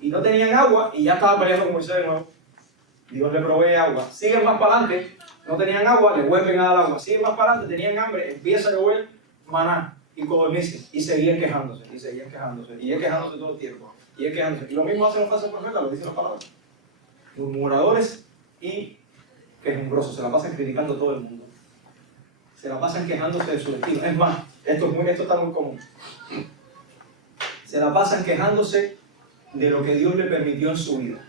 y no tenían agua, y ya estaban peleando con Moisés de nuevo. Dios le provee agua. Siguen más para adelante, no tenían agua, le vuelven a dar agua. Siguen más para adelante, tenían hambre, empieza a llover maná y codornices, y seguían quejándose, y seguían quejándose, y él quejándose todo el tiempo, y él quejándose. Y lo mismo hacen los falsos profetas, lo dicen las palabras. Murmuradores y quejumbrosos, se la pasan criticando a todo el mundo. Se la pasan quejándose de su destino. Es más, esto está muy común. Se la pasan quejándose de lo que Dios le permitió en su vida.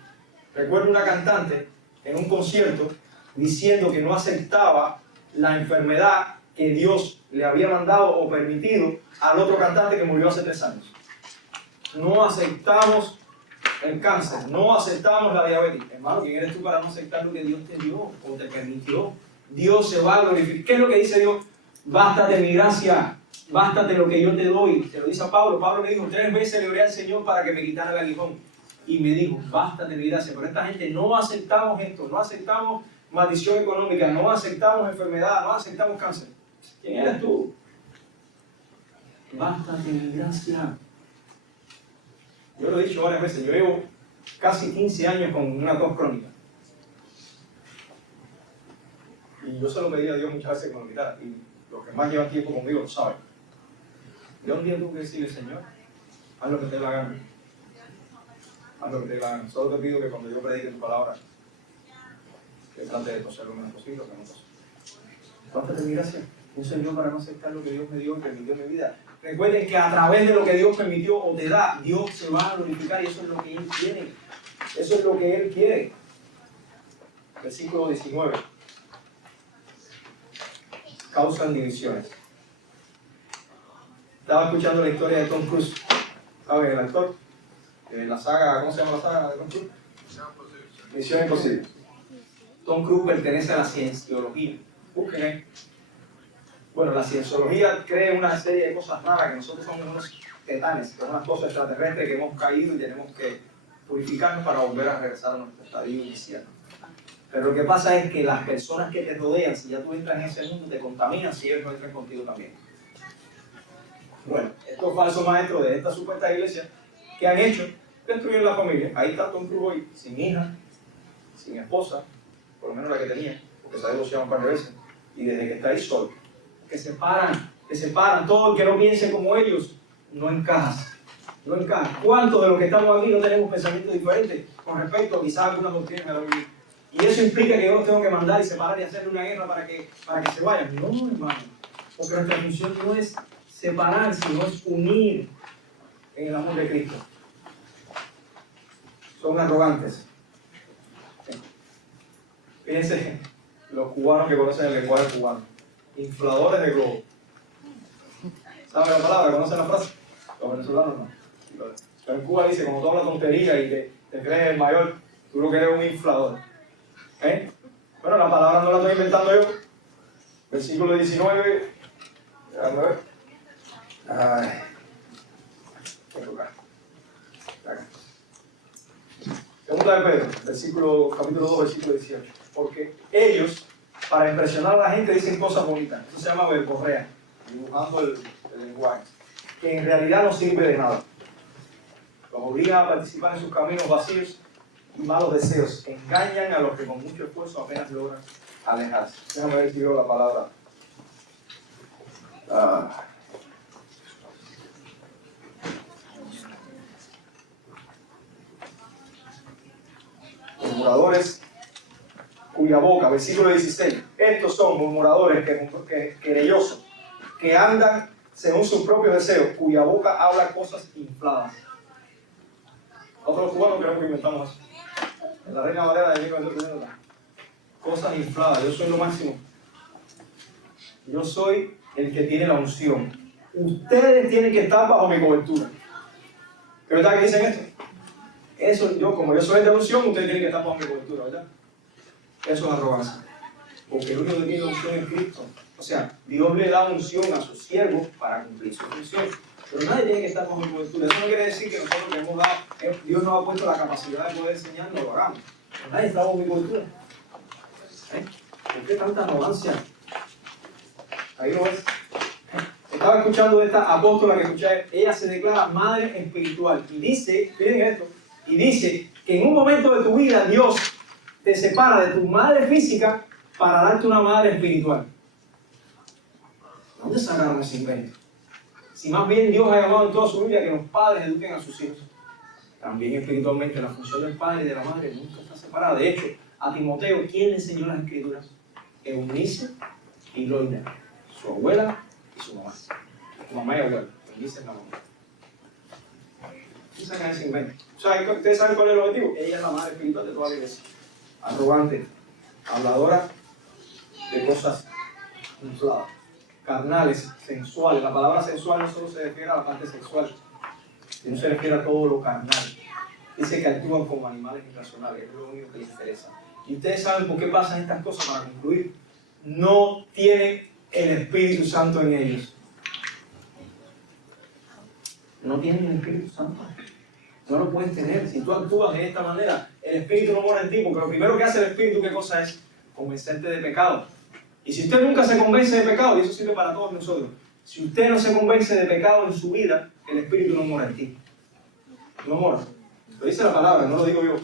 Recuerdo una cantante en un concierto diciendo que no aceptaba la enfermedad que Dios le había mandado o permitido al otro cantante que murió hace 3 años. No aceptamos el cáncer, no aceptamos la diabetes. Hermano, ¿quién eres tú para no aceptar lo que Dios te dio o te permitió? Dios se va a glorificar. ¿Qué es lo que dice Dios? Bástate mi gracia, bástate lo que yo te doy. Se lo dice a Pablo. Pablo le dijo: 3 veces le oré al Señor para que me quitara el aguijón. Y me dijo: bástate mi gracia. Pero esta gente no aceptamos esto, no aceptamos maldición económica, no aceptamos enfermedad, no aceptamos cáncer. ¿Quién eres tú? Bástate mi gracia. Yo lo he dicho varias veces, yo llevo casi 15 años con una tos crónica. Y yo se lo pedí a Dios muchas veces que me lo quitara. Y los que más llevan tiempo conmigo lo saben. Yo un día tuve que decirle: Señor, haz lo que te dé la gana. Haz lo que te dé la gana. Solo te pido que cuando yo predique tu palabra, que trate de toser lo menos posible, que no tose. Bástate mi gracia. Un Señor para no aceptar lo que Dios me dio y permitió en mi vida. Recuerden que a través de lo que Dios permitió o te da, Dios se va a glorificar, y eso es lo que Él quiere. Eso es lo que Él quiere. Versículo 19. Causan divisiones. Estaba escuchando la historia de Tom Cruise. ¿Sabes el actor? La saga, ¿cómo se llama la saga de Tom Cruise? Misión Imposible. Tom Cruise pertenece a la cienciología. Busquen. Bueno, la cienciología cree una serie de cosas raras, que nosotros somos unos tetanes, que son unas cosas extraterrestres que hemos caído y tenemos que purificarnos para volver a regresar a nuestro estadio inicial. Pero lo que pasa es que las personas que te rodean, si ya tú entras en ese mundo, te contaminan si ellos no entran contigo también. Bueno, estos falsos maestros de esta supuesta iglesia, ¿qué han hecho? Destruyen la familia. Ahí está Tom Cruise hoy, sin hija, sin esposa, por lo menos la que tenía, porque se ha divorciado un par de veces, y desde que está ahí solo. Que separan, todo el que no piense como ellos, no encaja. No encaja. ¿Cuántos de los que estamos aquí no tenemos pensamientos diferentes con respecto a quizás algunas doctrinas de la Biblia? Y eso implica que yo los tengo que mandar y separar y hacerle una guerra para que se vayan. No, hermano, porque nuestra función no es separar, sino es unir en el amor de Cristo. Son arrogantes. Fíjense, los cubanos que conocen el lenguaje cubano, infladores de globo. ¿Saben la palabra? ¿Conocen la frase? Los venezolanos no. Pero en Cuba dice, como tú hablas tontería y te crees el mayor, tú lo que eres un inflador. Bueno, la palabra no la estoy inventando yo. Versículo 19. Déjame ver. Ay. Acá. Segunda de Pedro, capítulo 2, versículo 18. Porque ellos, para impresionar a la gente, dicen cosas bonitas. Eso se llama verborrea, dibujando el lenguaje, que en realidad no sirve de nada. Los obligan a participar en sus caminos vacíos y malos deseos. Engañan a los que con mucho esfuerzo apenas logran alejarse. Déjame ver si veo la palabra. Murmuradores cuya boca, versículo 16, estos son murmuradores, querellosos, que andan según sus propios deseos, cuya boca habla cosas infladas. Nosotros los cubanos creo que inventamos eso. En la Reina Valera de 1930, cosas infladas. Yo soy lo máximo. Yo soy el que tiene la unción. Ustedes tienen que estar bajo mi cobertura. ¿Qué verdad que dicen esto? Eso, como yo soy el de unción, ustedes tienen que estar bajo mi cobertura, ¿verdad? Eso es arrogancia. Porque el único que tiene unción es Cristo. O sea, Dios le da unción a sus siervos para cumplir su función. Pero nadie tiene que estar bajo mi cobertura. Eso no quiere decir que nosotros le hemos dado, Dios nos ha puesto la capacidad de poder enseñar, no lo hagamos. Pero nadie está bajo mi cobertura. ¿Por qué tanta arrogancia? Ahí lo ves. Estaba escuchando esta apóstola que escuché, ella se declara madre espiritual. Y dice, miren esto, y dice que en un momento de tu vida Dios te separa de tu madre física para darte una madre espiritual. ¿Dónde sacaron ese invento? Si más bien Dios ha llamado en toda su vida que los padres eduquen a sus hijos. También espiritualmente la función del padre y de la madre nunca está separada. De hecho, a Timoteo, ¿quién le enseñó las escrituras? Eunice y Loida, su abuela y su mamá. Su mamá y abuela. Eunice es la mamá. ¿Qué sacan ese invento? O sea, ¿ustedes saben cuál es el objetivo? Ella es la madre espiritual de toda la iglesia. Arrogante, habladora de cosas infladas, carnales, sensuales. La palabra sensual no solo se refiere a la parte sexual, sino se refiere a todo lo carnal. Dice que actúan como animales irracionales, es lo único que les interesa. Y ustedes saben por qué pasan estas cosas. Para concluir, no tienen el Espíritu Santo en ellos. No tienen el Espíritu Santo. No lo puedes tener. Si tú actúas de esta manera, el Espíritu no mora en ti, porque lo primero que hace el Espíritu, ¿qué cosa es? Convencerte de pecado. Y si usted nunca se convence de pecado, y eso sirve para todos nosotros, si usted no se convence de pecado en su vida, el Espíritu no mora en ti. No mora. Lo dice la palabra, no lo digo yo.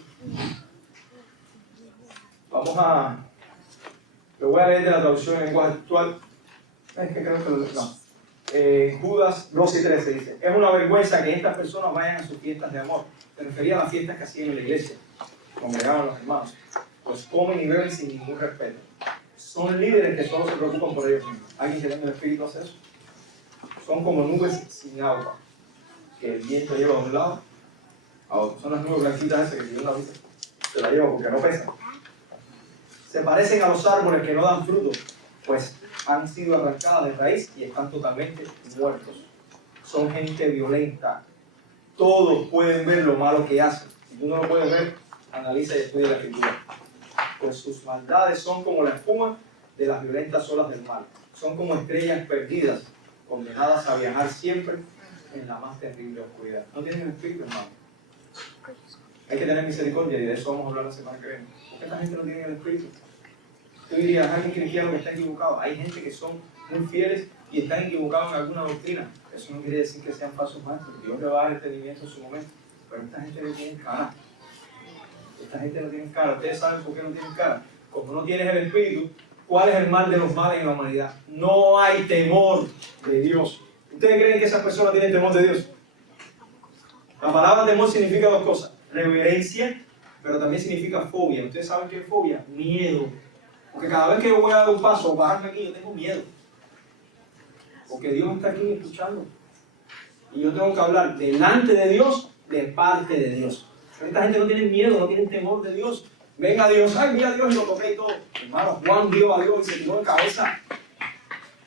Lo voy a leer de la traducción en lenguaje actual. Es que creo que no. Judas 12:13 dice: es una vergüenza que estas personas vayan a sus fiestas de amor. Se refería a las fiestas que hacían en la iglesia, congregaban a los hermanos, pues comen y beben sin ningún respeto. Son líderes que solo se preocupan por ellos mismos. ¿Alguien que tenga el Espíritu hace eso? Son como nubes sin agua, que el viento lleva de un lado a otro. Son las nubes blanquitas esas que si Dios la viste, se la lleva porque no pesan. Se parecen a los árboles que no dan fruto, pues han sido arrancadas de raíz y están totalmente muertos. Son gente violenta. Todos pueden ver lo malo que hacen. Si tú no lo puedes ver, analiza y estudia la Escritura. Pues sus maldades son como la espuma de las violentas olas del mar. Son como estrellas perdidas, condenadas a viajar siempre en la más terrible oscuridad. ¿No tienen el Espíritu, hermano? Hay que tener misericordia y de eso vamos a hablar la semana que viene. ¿Por qué esta gente no tiene el Espíritu? Tú dirías, alguien cristiano que está equivocado. Hay gente que son muy fieles y están equivocados en alguna doctrina. Eso no quiere decir que sean falsos maestros. Dios le va a dar entendimiento en su momento. Pero esta gente no tiene cara. Esta gente no tiene cara. Ustedes saben por qué no tienen cara. Como no tienes el Espíritu, ¿cuál es el mal de los males en la humanidad? No hay temor de Dios. ¿Ustedes creen que esas personas tienen temor de Dios? La palabra temor significa dos cosas. Reverencia, pero también significa fobia. ¿Ustedes saben qué es fobia? Miedo. Porque cada vez que yo voy a dar un paso o bajarme aquí, yo tengo miedo. Porque Dios está aquí escuchando. Y yo tengo que hablar delante de Dios, de parte de Dios. Pero esta gente no tiene miedo, no tiene temor de Dios. Venga a Dios, ay, mira a Dios y lo toqué y todo. Hermano, Juan vio a Dios y se tiró de cabeza.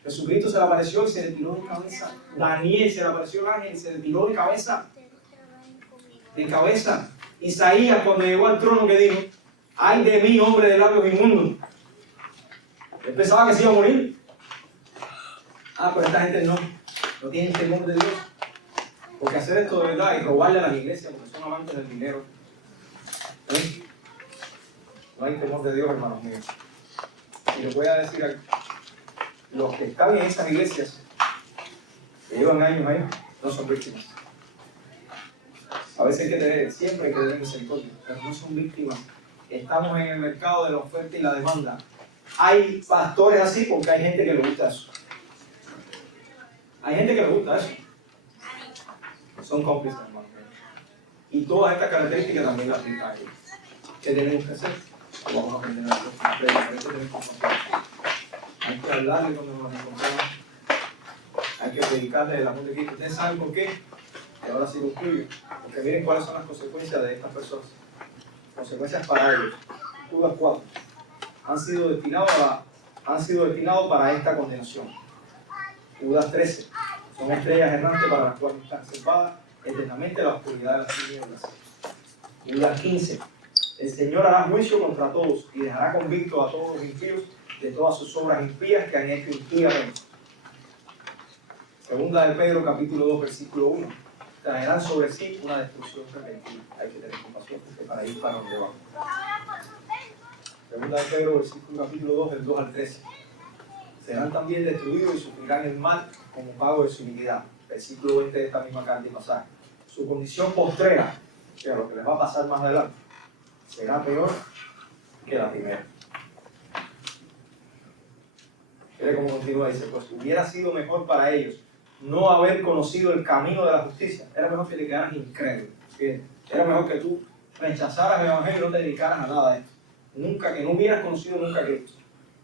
Jesucristo se le apareció y se le tiró de cabeza. Daniel se le apareció el ángel y se le tiró de cabeza. De cabeza. Isaías, cuando llegó al trono, que dijo: ay de mí, hombre de labios inmundos. Él pensaba que se iba a morir. Pero esta gente no tiene temor de Dios. Porque hacer esto de verdad y robarle a las iglesias, porque son amantes del dinero. ¿Eh? No hay temor de Dios, hermanos míos. Y les voy a decir algo. Los que están en esas iglesias, que llevan años ahí, no son víctimas. A veces hay que tener, siempre hay que tener misericordia, pero no son víctimas. Estamos en el mercado de la oferta y la demanda. Hay pastores así porque hay gente que le gusta eso. Hay gente que le gusta eso. Son cómplices, hermano. Y todas estas características también las aplican a ellos. ¿Qué tenemos que hacer? Vamos a aprender a hacer. Hay que hablarle cuando nos encontramos. Hay que predicarle el amor de Cristo. ¿Ustedes saben por qué? Y ahora sí lo incluyo. Porque miren cuáles son las consecuencias de estas personas. Consecuencias para ellos. Judas 4. Han sido destinados para esta condenación. Judas 13. Son estrellas errantes para las cuales están reservadas eternamente la oscuridad de las tinieblas. Judas 15. El Señor hará juicio contra todos y dejará convictos a todos los impíos de todas sus obras impías que han hecho impíamente. Segunda de Pedro, capítulo 2, versículo 1. Traerán sobre sí una destrucción repentina. Hay que tener compasión para ir para donde vamos. Segunda de Pedro, versículo capítulo 2, del 2 al 13. Serán también destruidos y sufrirán el mal como pago de su iniquidad. Versículo 20 de esta misma carta y pasaje. Su condición postrera, o sea, lo que les va a pasar más adelante, será peor que la primera. Mire cómo continúa, dice: pues hubiera sido mejor para ellos no haber conocido el camino de la justicia. Era mejor que te quedaras incrédulo. ¿Sí? Era mejor que tú rechazaras el evangelio y no te dedicaras a nada de esto. Nunca, que no hubieras conocido nunca a Cristo.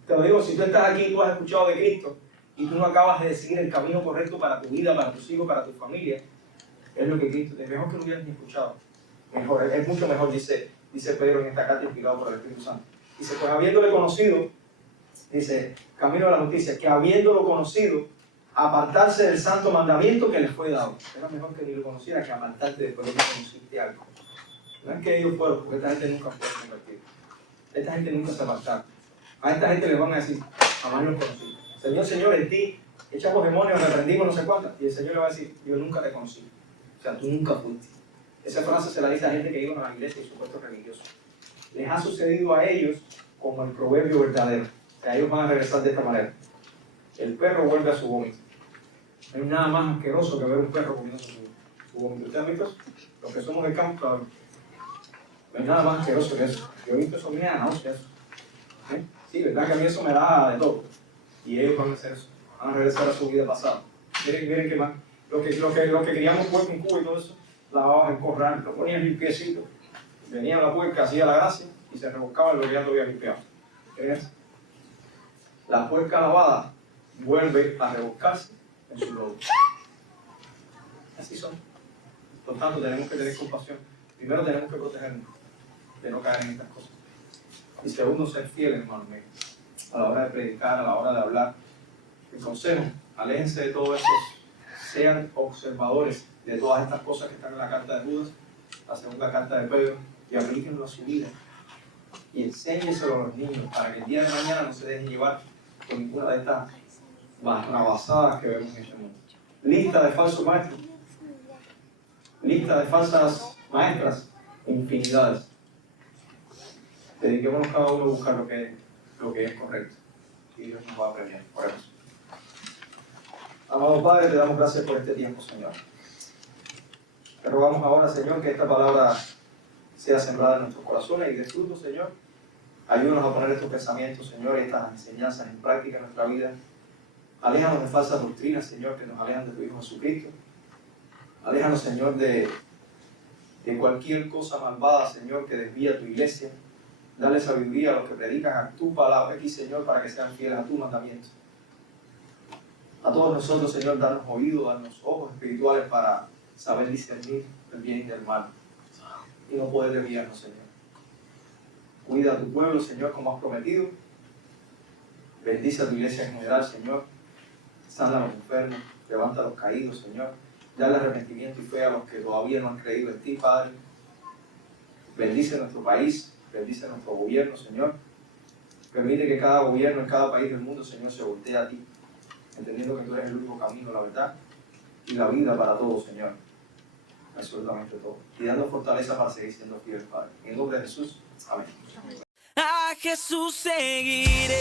Te lo digo, si tú estás aquí y tú has escuchado de Cristo y tú no acabas de seguir el camino correcto para tu vida, para tus hijos, para tu familia, es lo que Cristo te dice. Mejor que no hubieras ni escuchado. Mejor, es mucho mejor, dice Pedro en esta carta inspirado por el Espíritu Santo. Dice: pues habiéndole conocido, dice, camino de la justicia, que habiéndolo conocido, apartarse del santo mandamiento que les fue dado. Era mejor que ni lo conociera que apartarte después de que conociste algo. No es que ellos fueron, porque esta gente nunca fue convertida. Esta gente nunca se apartaron. A esta gente les van a decir: jamás los conocí. Señor, en ti echamos demonios, reprendimos no sé cuántas. Y el Señor le va a decir: yo nunca te conocí. O sea, tú nunca fuiste. Esa frase se la dice a gente que iban a la iglesia y supuestos religiosos. Les ha sucedido a ellos como el proverbio verdadero. O sea, ellos van a regresar de esta manera. El perro vuelve a su vómito. No hay nada más asqueroso que ver un perro comiendo su vómito. ¿Ustedes han visto eso? Los que somos del campo, claro. No hay nada más asqueroso que eso. Yo he visto eso, me da náuseas. Sí, verdad que a mí eso me da de todo. Y ellos van a hacer eso. Van a regresar a su vida pasada. Miren qué más. Lo que criamos puerco en Cuba y todo eso, lavabas el corral, lo ponías limpiecito. Venía la puerca, hacía la gracia y se rebuscaba lo que ya lo había limpiado. ¿Ves? La puerca lavada vuelve a rebuscarse en su lodo. Así son. Por tanto, tenemos que tener compasión. Primero, tenemos que protegernos de no caer en estas cosas. Y segundo, ser fieles, hermanos míos, a la hora de predicar, a la hora de hablar. Mi consejo: aléjense de todo eso. Sean observadores de todas estas cosas que están en la carta de Judas, la segunda carta de Pedro, y aplíquenlo a su vida. Y enséñenselo a los niños para que el día de mañana no se dejen llevar por ninguna de estas barrabasadas que vemos en este mundo. Lista de falsos maestros, lista de falsas maestras, infinidades. Dediquémonos cada uno a buscar lo que es correcto. Y Dios nos va a premiar. Oremos. Amado Padre, te damos gracias por este tiempo, Señor. Te rogamos ahora, Señor, que esta palabra sea sembrada en nuestros corazones y dé fruto, Señor. Ayúdanos a poner estos pensamientos, Señor, y estas enseñanzas en práctica en nuestra vida. Aléjanos de falsas doctrinas, Señor, que nos alejan de tu Hijo Jesucristo. Aléjanos, Señor, de cualquier cosa malvada, Señor, que desvía tu iglesia. Dale sabiduría a los que predican a tu palabra aquí, Señor, para que sean fieles a tu mandamiento. A todos nosotros, Señor, danos oídos, danos ojos espirituales para saber discernir el bien y del mal. Y no poder desviarnos, Señor. Cuida a tu pueblo, Señor, como has prometido. Bendice a tu iglesia en general, Señor. Sana a los enfermos, levanta a los caídos, Señor. Dale arrepentimiento y fe a los que todavía no han creído en ti, Padre. Bendice nuestro país, bendice nuestro gobierno, Señor. Permite que cada gobierno en cada país del mundo, Señor, se voltee a ti, entendiendo que tú eres el único camino, la verdad y la vida para todos, Señor. Absolutamente todo. Y dando fortaleza para seguir siendo fieles, Padre. En el nombre de Jesús. Amén. A Jesús seguiré.